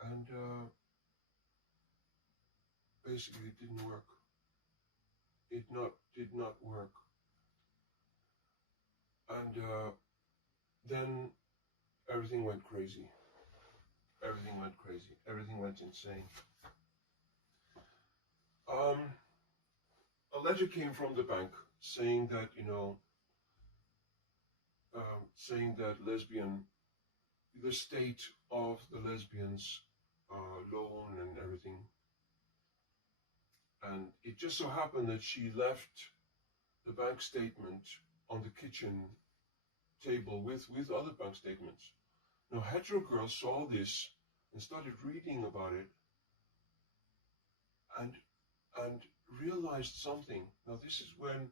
And basically it didn't work. It did not work. And then everything went crazy. Everything went crazy. Everything went insane. A letter came from the bank saying that, you know, saying that the state of the lesbians' loan and everything. And it just so happened that she left the bank statement on the kitchen table with other bank statements. Now, hetero girl saw this and started reading about it and realized something. Now, this is when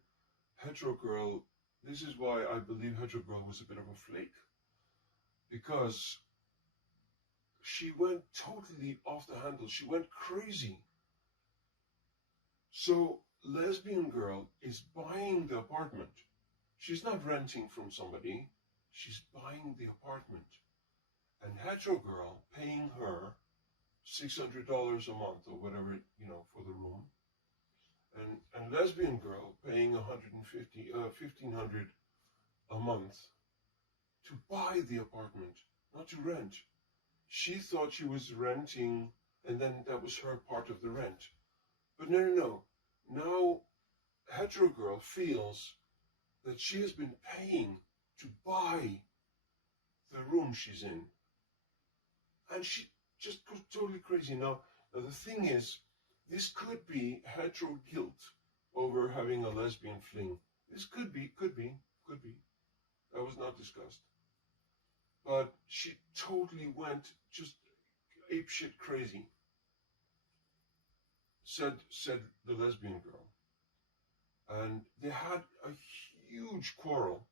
hetero girl, this is why I believe hetero girl was a bit of a flake, because she went totally off the handle. She went crazy. So lesbian girl is buying the apartment. She's not renting from somebody. She's buying the apartment. And hetero girl paying her $600 a month or whatever, you know, for the room. And lesbian girl paying $1,500 a month to buy the apartment, not to rent. She thought she was renting, and then that was her part of the rent. But no. Now, hetero girl feels that she has been paying to buy the room she's in. And she just goes totally crazy. Now the thing is, this could be hetero guilt over having a lesbian fling. This could be. That was not discussed. But she totally went just apeshit crazy. Said the lesbian girl. And they had a huge quarrel.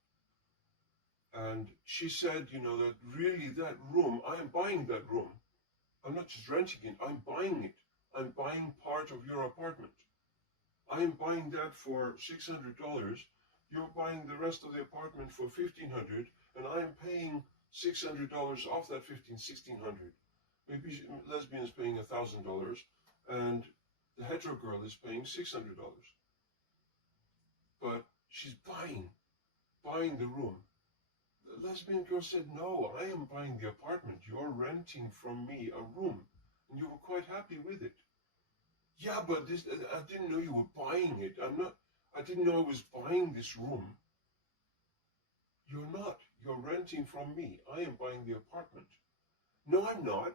And she said, you know, that really that room, I am buying that room. I'm not just renting it, I'm buying it. I'm buying part of your apartment. I am buying that for $600. You're buying the rest of the apartment for $1,500, and I am paying $600 off that $1,600. Maybe lesbian is paying $1,000, and the hetero girl is paying $600. But she's buying the room. The lesbian girl said, no, I am buying the apartment. You're renting from me a room. And you were quite happy with it. Yeah, but this, I didn't know you were buying it. I didn't know I was buying this room. You're not. You're renting from me. I am buying the apartment. No, I'm not.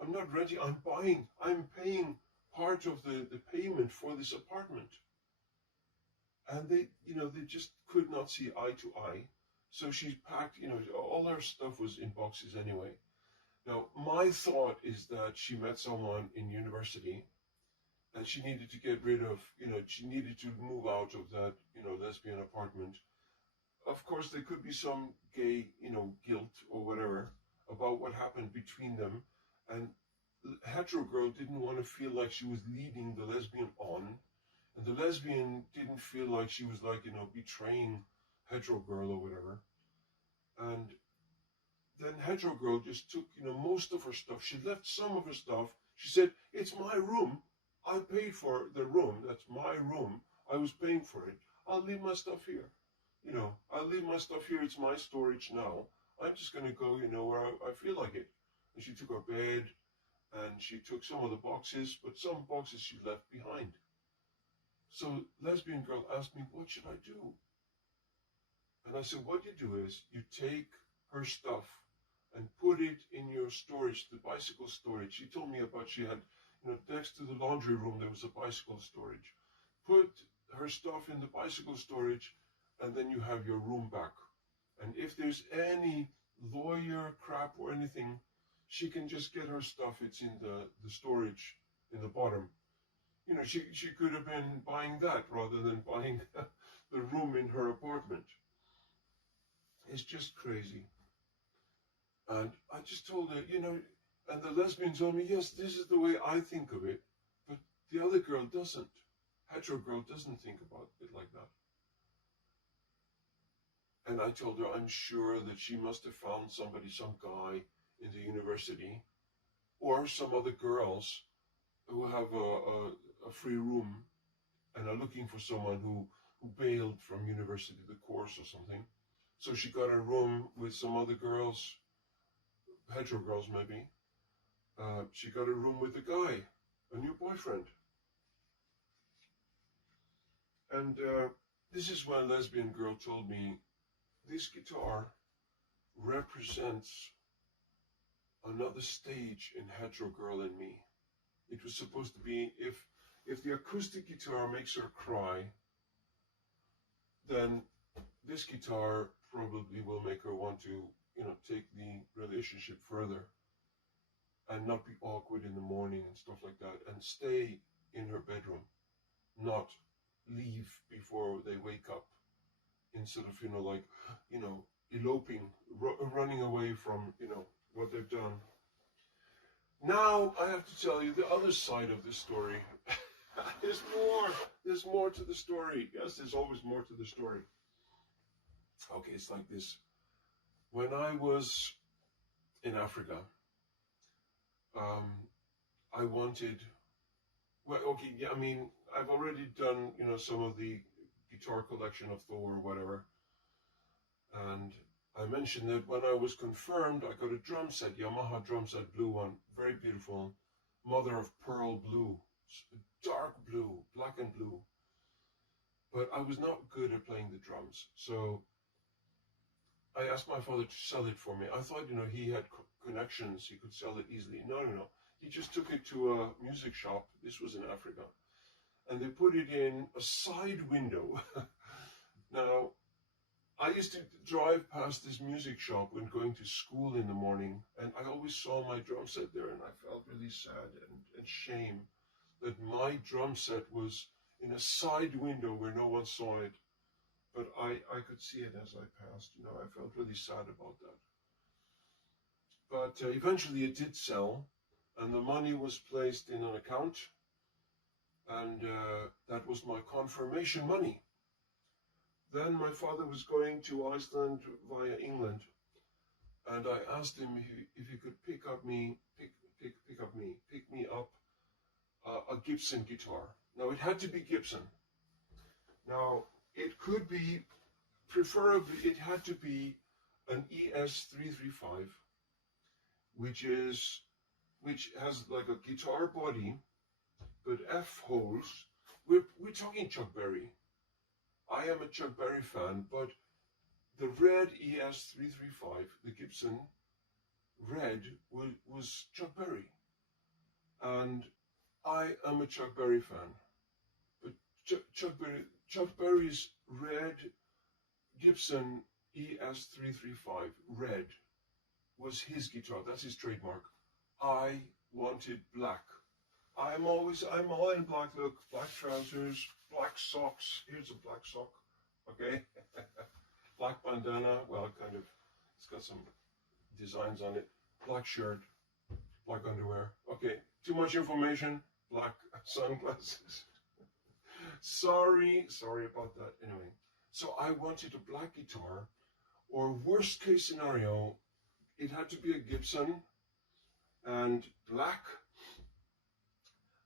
I'm not renting. I'm buying. I'm paying part of the payment for this apartment. And they just could not see eye to eye. So she packed, all her stuff was in boxes anyway. Now, my thought is that she met someone in university and she needed to get rid of, she needed to move out of that, lesbian apartment. Of course, there could be some gay, guilt or whatever about what happened between them. And hetero girl didn't want to feel like she was leading the lesbian on. And the lesbian didn't feel like she was like, betraying hetero girl or whatever. And then hetero girl just took, most of her stuff. She left some of her stuff. She said, it's my room. I paid for the room. That's my room. I was paying for it. I'll leave my stuff here. I'll leave my stuff here. It's my storage now. I'm just going to go, where I feel like it. And she took her bed and she took some of the boxes, but some boxes she left behind. So lesbian girl asked me, what should I do? And I said, what you do is you take her stuff and put it in your storage, the bicycle storage. She told me about, she had, next to the laundry room, there was a bicycle storage. Put her stuff in the bicycle storage, and then you have your room back. And if there's any lawyer crap or anything, she can just get her stuff. It's in the storage in the bottom. She could have been buying that rather than buying the room in her apartment. It's just crazy. And I just told her, and the lesbian told me, yes, this is the way I think of it. But the other girl doesn't. Hetero girl doesn't think about it like that. And I told her, I'm sure that she must have found somebody, some guy in the university, or some other girls who have a free room and are looking for someone who bailed from university, the course or something. So she got a room with some other girls, hetero girls maybe. She got a room with a guy, a new boyfriend. And this is when lesbian girl told me, this guitar represents another stage in hetero girl and me. It was supposed to be, if the acoustic guitar makes her cry, then this guitar probably will make her want to, take the relationship further and not be awkward in the morning and stuff like that, and stay in her bedroom, not leave before they wake up, instead of, eloping, running away from, what they've done. Now I have to tell you the other side of this story. There's more to the story. Yes, there's always more to the story. Okay, it's like this. When I was in Africa, I wanted, well, okay, yeah, I mean, I've already done, some of the guitar collection of Thor or whatever. And I mentioned that when I was confirmed, I got a drum set, Yamaha drum set, blue one, very beautiful, mother of pearl blue, dark blue, black and blue. But I was not good at playing the drums. So I asked my father to sell it for me. I thought, he had connections, he could sell it easily. No. He just took it to a music shop. This was in Africa. And they put it in a side window. Now, I used to drive past this music shop when going to school in the morning, and I always saw my drum set there, and I felt really sad and shame that my drum set was in a side window where no one saw it. But I could see it as I passed. I felt really sad about that. But eventually it did sell, and the money was placed in an account, and that was my confirmation money. Then my father was going to Iceland via England, and I asked him if he could pick me up a Gibson guitar. Now it had to be Gibson. Now it could be, preferably it had to be an ES335, which has like a guitar body, but F holes. We're talking Chuck Berry. I am a Chuck Berry fan, but the red ES335, the Gibson red, was Chuck Berry, and I am a Chuck Berry fan. But Chuck Berry's red Gibson ES335 red was his guitar. That's his trademark. I wanted black. I'm all in black. Look, black trousers, black socks. Here's a black sock. Okay. Black bandana. Well, kind of. It's got some designs on it. Black shirt. Black underwear. Okay. Too much information. Black sunglasses. Sorry about that. Anyway, so I wanted a black guitar, or worst case scenario, it had to be a Gibson and black,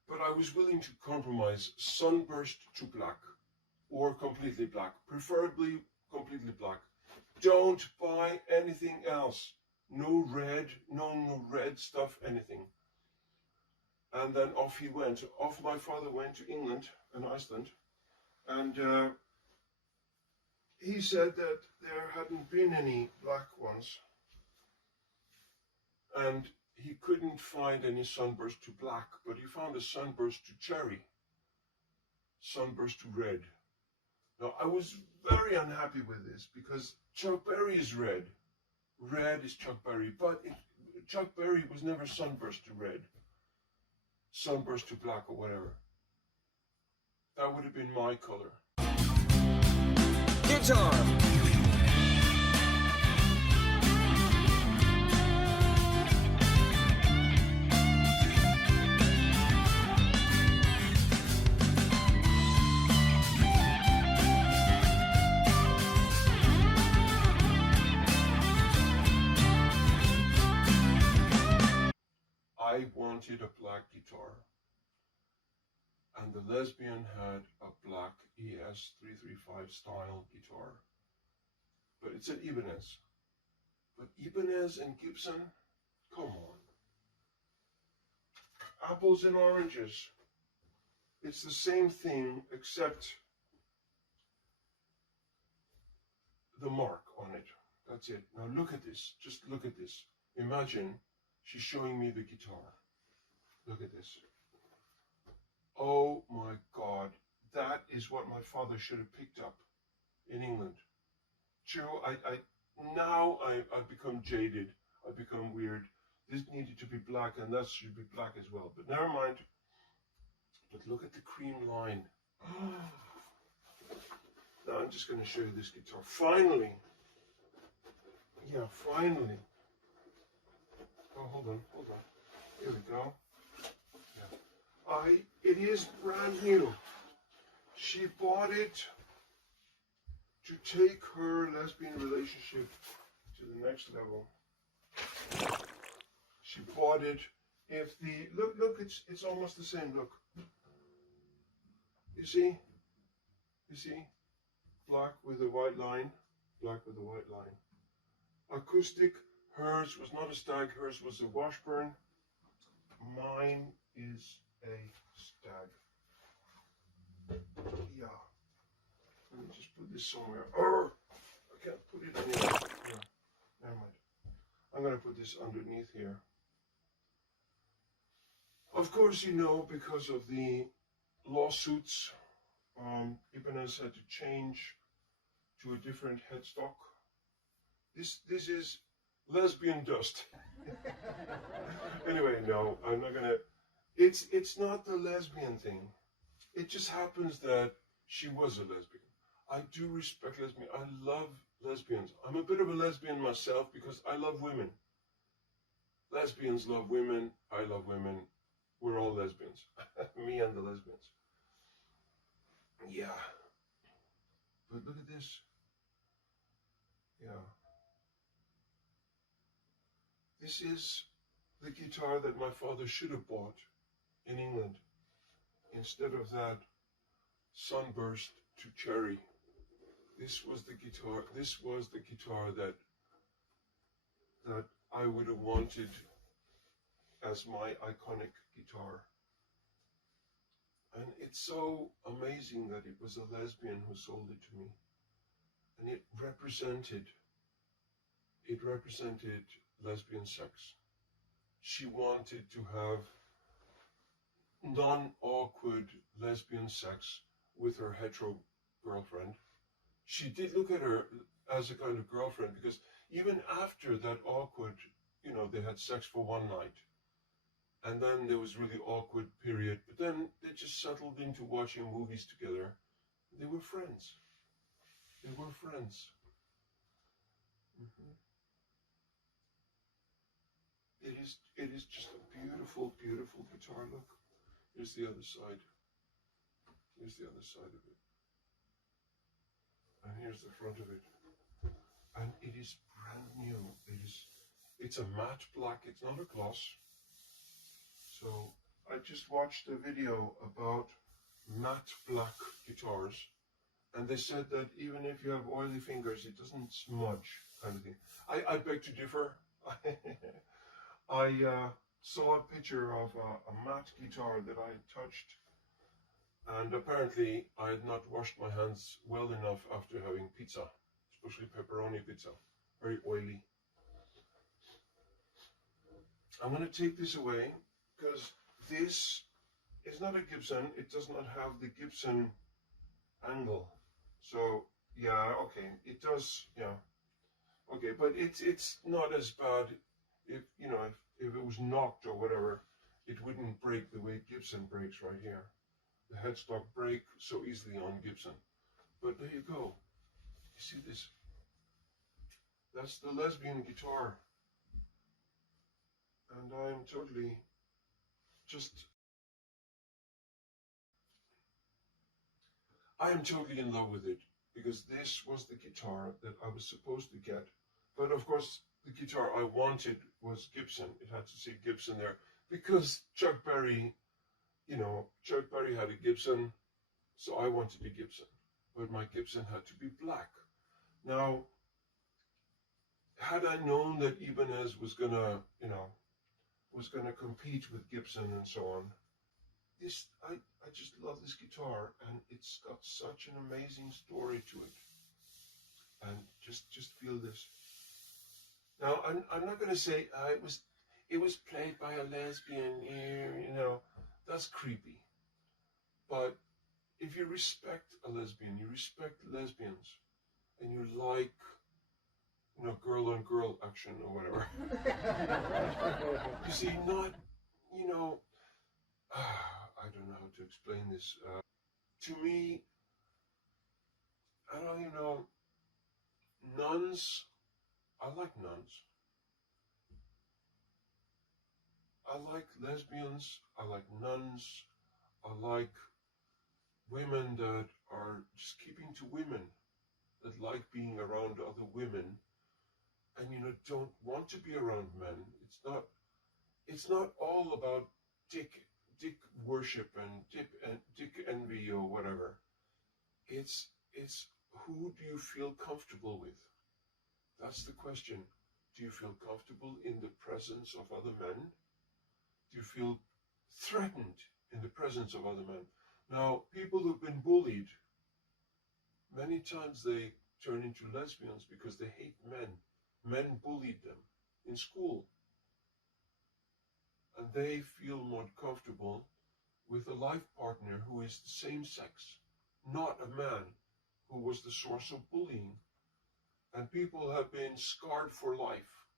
but I was willing to compromise sunburst to black or completely black, preferably completely black. Don't buy anything else. No red, no red stuff, anything. And then off he went. Off my father went to England and Iceland, and he said that there hadn't been any black ones, and he couldn't find any sunburst to black, but he found a sunburst to cherry, sunburst to red. Now, I was very unhappy with this because Chuck Berry is red. Red is Chuck Berry, but Chuck Berry was never sunburst to red, sunburst to black or whatever. That would have been my color. Guitar. I wanted a black guitar, and the Lesbian had a black ES335 style guitar, but it's an Ibanez. But Ibanez and Gibson, come on. Apples and oranges. It's the same thing except the mark on it. That's it. Now look at this. Just look at this. Imagine she's showing me the guitar. Look at this. Oh my God. That is what my father should have picked up in England. Joe, I've become jaded. I've become weird. This needed to be black, and that should be black as well. But never mind. But look at the cream line. Now I'm just going to show you this guitar. Finally. Yeah, finally. Oh, hold on. Here we go. Yeah. It is brand new. She bought it to take her lesbian relationship to the next level. She bought it. If the look, it's almost the same. Look. You see, black with a white line, black with a white line. Acoustic. Hers was not a stag. Hers was a Washburn. Mine is a stag. Yeah. Let me just put this somewhere. Oh, I can't put it anywhere. Yeah. Never mind. I'm going to put this underneath here. Of course, you know, because of the lawsuits, Ibanez had to change to a different headstock. This is lesbian dust. Anyway, no, I'm not gonna. It's not the lesbian thing. It just happens that she was a lesbian. I do respect lesbian. I love lesbians. I'm a bit of a lesbian myself because I love women. Lesbians love women. I love women. We're all lesbians. Me and the lesbians. Yeah. But look at this. Yeah. This is the guitar that my father should have bought in England. Instead of that sunburst to cherry. This was the guitar that I would have wanted as my iconic guitar. And it's so amazing that it was a lesbian who sold it to me. And it represented lesbian sex. She wanted to have non-awkward lesbian sex with her hetero girlfriend. She did look at her as a kind of girlfriend, because even after that awkward, they had sex for one night, and then there was really awkward period, but then they just settled into watching movies together. They were friends. They were friends. Mhm. It is just a beautiful, beautiful guitar. Look, here's the other side. Here's the other side of it. And here's the front of it. And it is brand new. It's a matte black, it's not a gloss. So I just watched a video about matte black guitars, and they said that even if you have oily fingers, it doesn't smudge, kind of thing. I beg to differ. I saw a picture of a matte guitar that I touched, and apparently I had not washed my hands well enough after having pizza, especially pepperoni pizza. Very oily. I'm going to take this away because this is not a Gibson. It does not have the Gibson angle. So yeah, okay, it does, yeah, okay, but it's not as bad. If if it was knocked or whatever, it wouldn't break the way Gibson breaks right here. The headstock break so easily on Gibson. But there you go. You see this? That's the Lesbian guitar, and I'm totally just I am totally in love with it, because this was the guitar that I was supposed to get. But of course, the guitar I wanted was Gibson. It had to say Gibson there, because Chuck Berry had a Gibson, so I wanted a Gibson. But my Gibson had to be black. Now, had I known that Ibanez was gonna compete with Gibson and so on, I just love this guitar, and it's got such an amazing story to it. And just feel this. Now, I'm not going to say it was played by a lesbian. That's creepy. But if you respect a lesbian, you respect lesbians, and you like girl on girl action or whatever. You see, not you know. I don't know how to explain this. To me, I don't even know. Nuns, I like nuns. I like lesbians. I like nuns. I like women that are just keeping to women, that like being around other women, and don't want to be around men. It's not all about dick worship and dick envy or whatever. It's who do you feel comfortable with? That's the question. Do you feel comfortable in the presence of other men? Do you feel threatened in the presence of other men? Now, people who've been bullied, many times they turn into lesbians because they hate men. Men bullied them in school. And they feel more comfortable with a life partner who is the same sex, not a man who was the source of bullying. And people have been scarred for life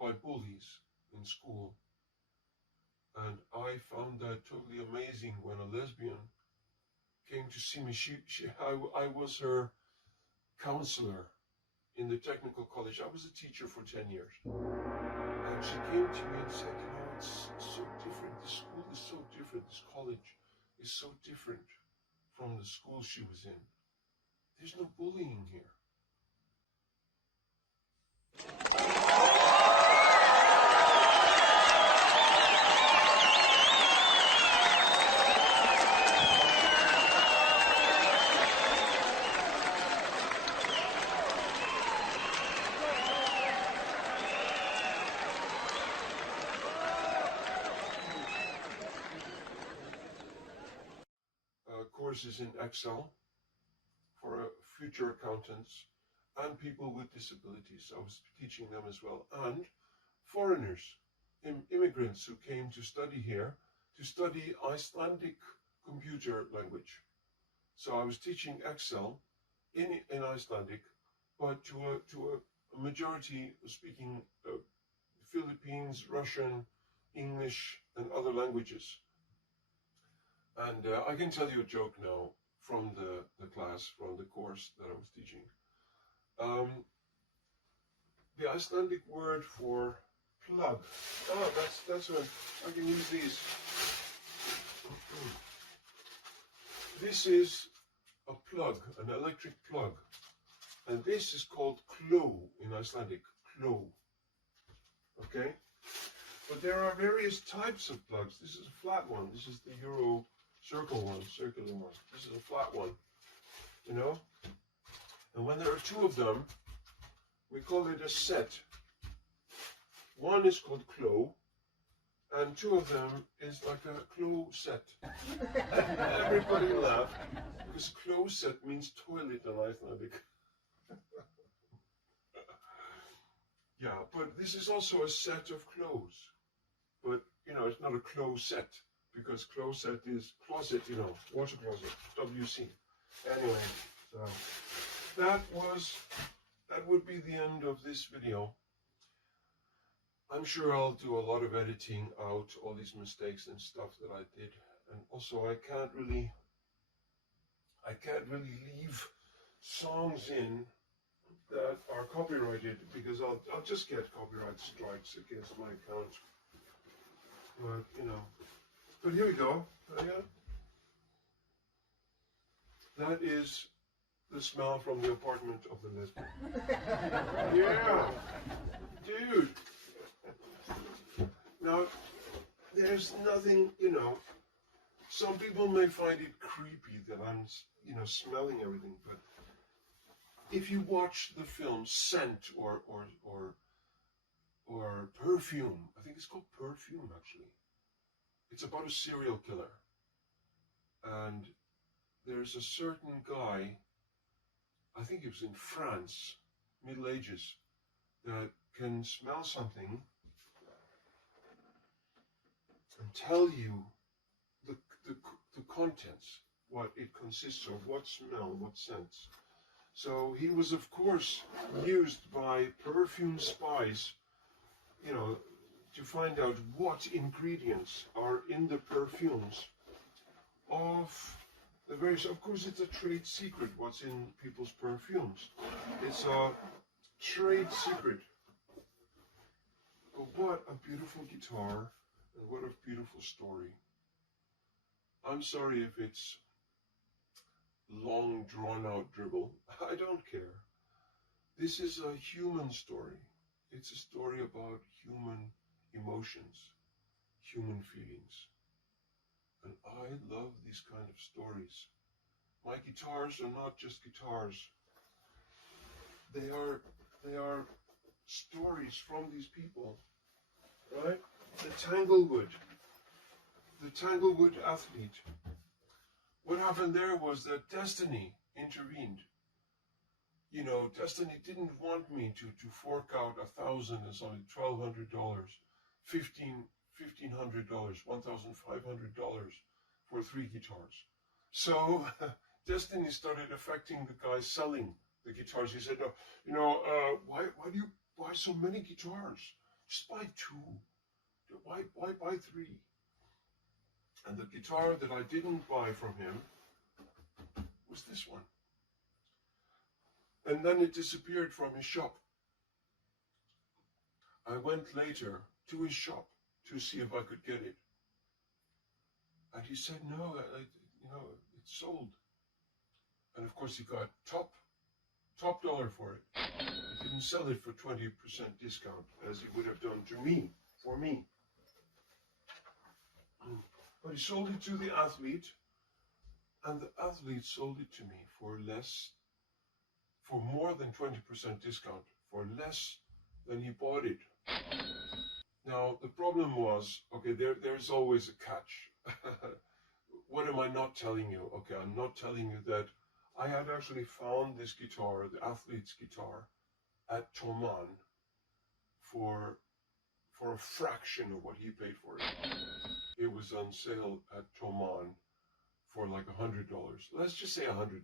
by bullies in school. And I found that totally amazing when a lesbian came to see me. I was her counselor in the technical college. I was a teacher for 10 years. And she came to me and said, it's so different. This school is so different. This college is so different from the school she was in. There's no bullying here. courses in Excel for future accountants and people with disabilities. I was teaching them as well, and foreigners, immigrants who came to study here, to study Icelandic computer language. So I was teaching Excel in Icelandic, but to a majority speaking Philippines, Russian, English, and other languages. And I can tell you a joke now from the class, from the course that I was teaching. The Icelandic word for plug. Oh, that's one. I can use these. This is a plug, an electric plug. And this is called klo in Icelandic. Klo. Okay? But there are various types of plugs. This is a flat one. This is the Euro circular one. This is a flat one. You know? And when there are two of them, we call it a set. One is called klo, and two of them is like a klo set. Everybody laughed, because klo set means toilet in Icelandic. Yeah, but this is also a set of clothes. But, you know, it's not a clothes set, because clothes set is closet, you know, water closet, WC. Anyway, so that would be the end of this video. I'm sure I'll do a lot of editing out all these mistakes and stuff that I did. And also I can't really leave songs in that are copyrighted, because I'll just get copyright strikes against my account. But, you know, but here we go. That is the smell from the apartment of the lesbian. Yeah, dude. Now, there's nothing, you know, some people may find it creepy that I'm, you know, smelling everything, but if you watch the film Scent or Perfume, I think it's called Perfume actually. It's about a serial killer. And there's a certain guy, I think it was in France, Middle Ages, that can smell something and tell you the contents, what it consists of, what smell, what scents. So he was, of course, used by perfume spies, you know, to find out what ingredients are in the perfumes of the various. Of course, it's a trade secret what's in people's perfumes. It's a trade secret. But what a beautiful guitar, and what a beautiful story. I'm sorry if it's long, drawn-out dribble. I don't care. This is a human story. It's a story about human emotions, human feelings. And I love these kind of stories. My guitars are not just guitars. They are stories from these people, right? The Tanglewood athlete. What happened there was that destiny intervened. You know, destiny didn't want me to fork out $1,000 and something, $1,200, $1,500, $1,500 for 3 guitars. So destiny started affecting the guy selling the guitars. He said, "No, you know, why do you buy so many guitars? Just buy 2. Why buy 3?" And the guitar that I didn't buy from him was this one. And then it disappeared from his shop. I went later to his shop to see if I could get it. And he said, "No, you know, it's sold." And of course he got top dollar for it. He didn't sell it for 20% discount as he would have done to me, for me. But he sold it to the athlete, and the athlete sold it to me for more than 20% discount, for less than he bought it. Now, the problem was, okay, there's always a catch. what am I not telling you? Okay, I'm not telling you that I had actually found this guitar, the athlete's guitar, at Thomann for a fraction of what he paid for it. It was on sale at Thomann for like $100. Let's just say $100.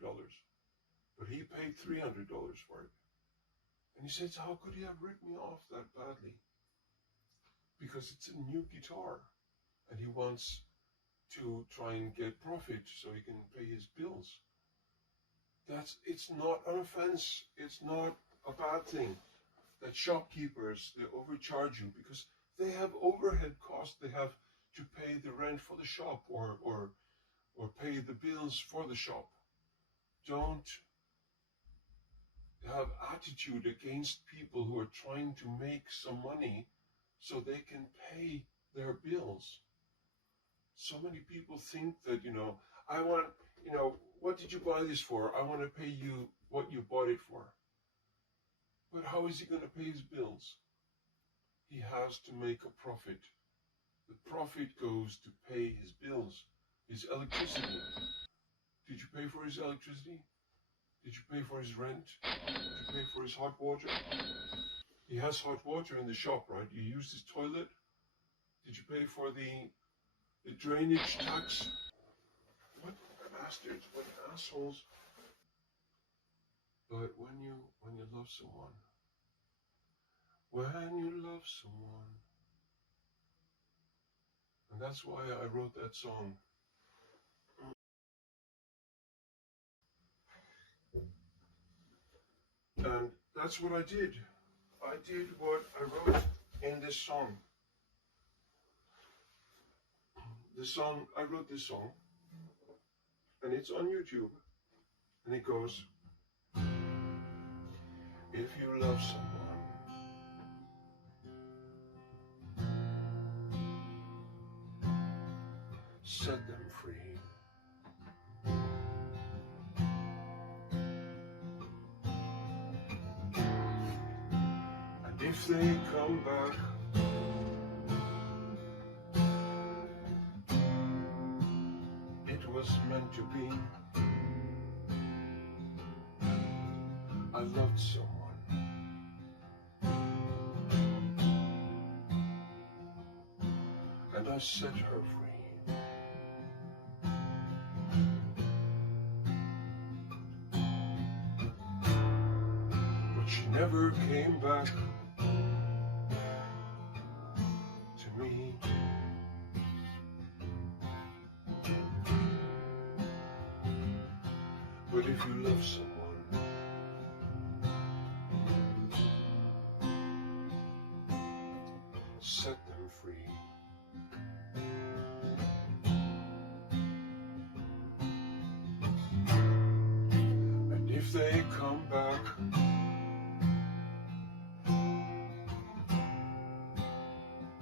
But he paid $300 for it. And he says, how could he have ripped me off that badly? Because it's a new guitar. And he wants to try and get profit so he can pay his bills. It's not an offense. It's not a bad thing that shopkeepers, they overcharge you because they have overhead costs. They have to pay the rent for the shop or pay the bills for the shop. Don't have attitude against people who are trying to make some money so they can pay their bills. So many people think that, I want, what did you buy this for? I want to pay you what you bought it for. But how is he going to pay his bills? He has to make a profit. The profit goes to pay his bills, his electricity. Did you pay for his electricity? Did you pay for his rent? Did you pay for his hot water? He has hot water in the shop, right? You used his toilet? Did you pay for the drainage tax? What bastards, what assholes. But when you love someone, and that's why I wrote that song. And that's what I did. I did what I wrote in this song. I wrote this song, and it's on YouTube, and it goes, if you love someone, set them free. And if they come back, it was meant to be. I loved someone, and I set her free. But she never came back to me. But if you love someone, set them free. And if they come back,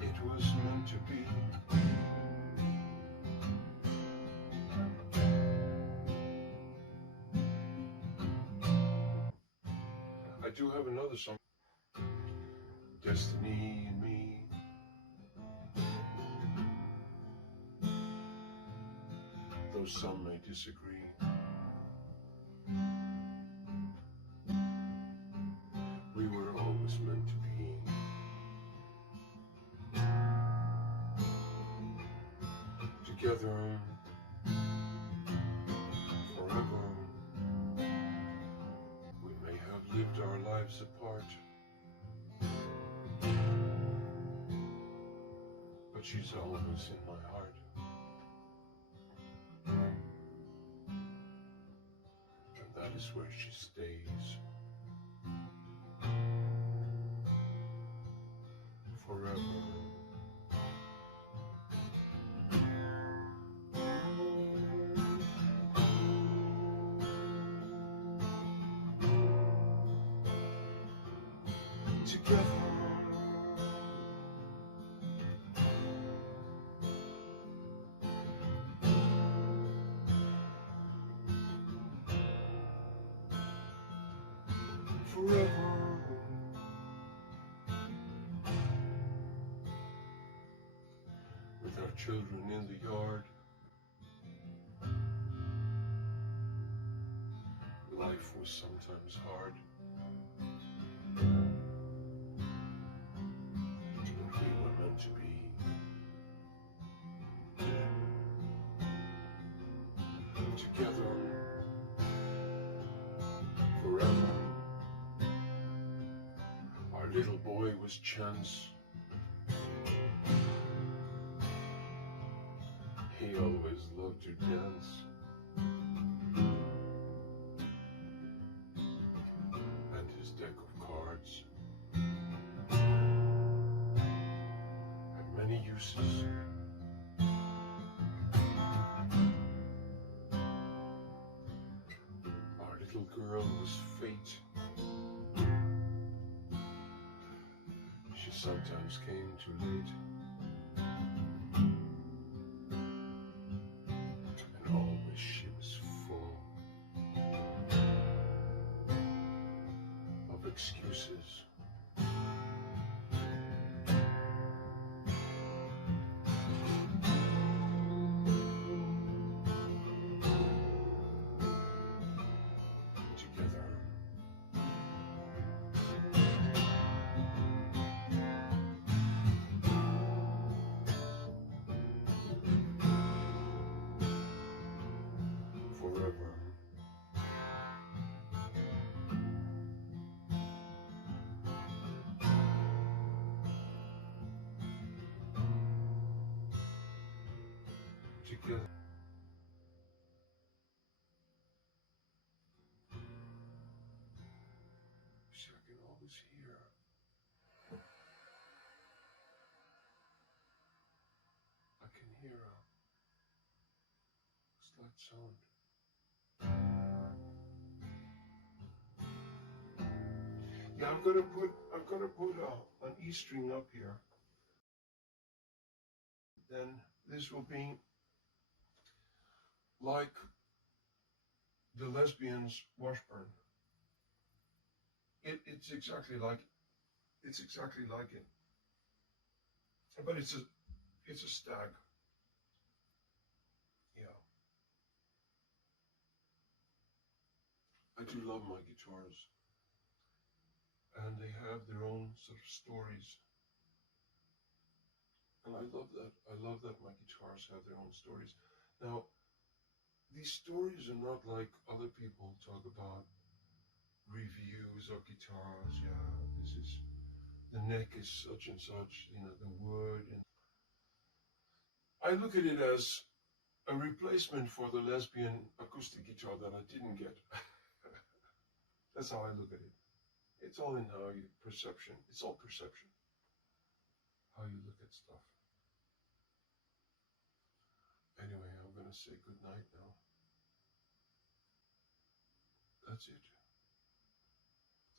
it was meant to be. I do have another song, Destiny in Me. Though some may disagree, we were always meant to be. Together forever. We may have lived our lives apart, but she's always in my heart. And that is where she stays forever. Together forever. With our children in the yard, was sometimes hard. And we were meant to be together forever. Our little boy was Chance. He always loved to dance. And his deck of cards had many uses. Our little girl was Fate. She sometimes came too late. And always she was full of excuses. Together. Forever. Together. See, I can always hear. I can hear a slight sound. Yeah, I'm gonna put an E string up here. Then this will be like the Lesbians' Washburn. It's exactly like it. But it's a stag. Yeah. I do love my guitars. And they have their own sort of stories. And I love that. I love that my guitars have their own stories. Now, these stories are not like other people talk about reviews of guitars. Yeah, this is, the neck is such and such, you know, the wood. And I look at it as a replacement for the Lesbian acoustic guitar that I didn't get. That's how I look at it. It's all in how you perception. It's all perception. How you look at stuff. Anyway, I'm gonna say good night now. That's it.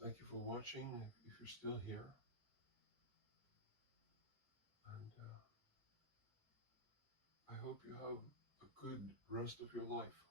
Thank you for watching, if you're still here. And I hope you have a good rest of your life.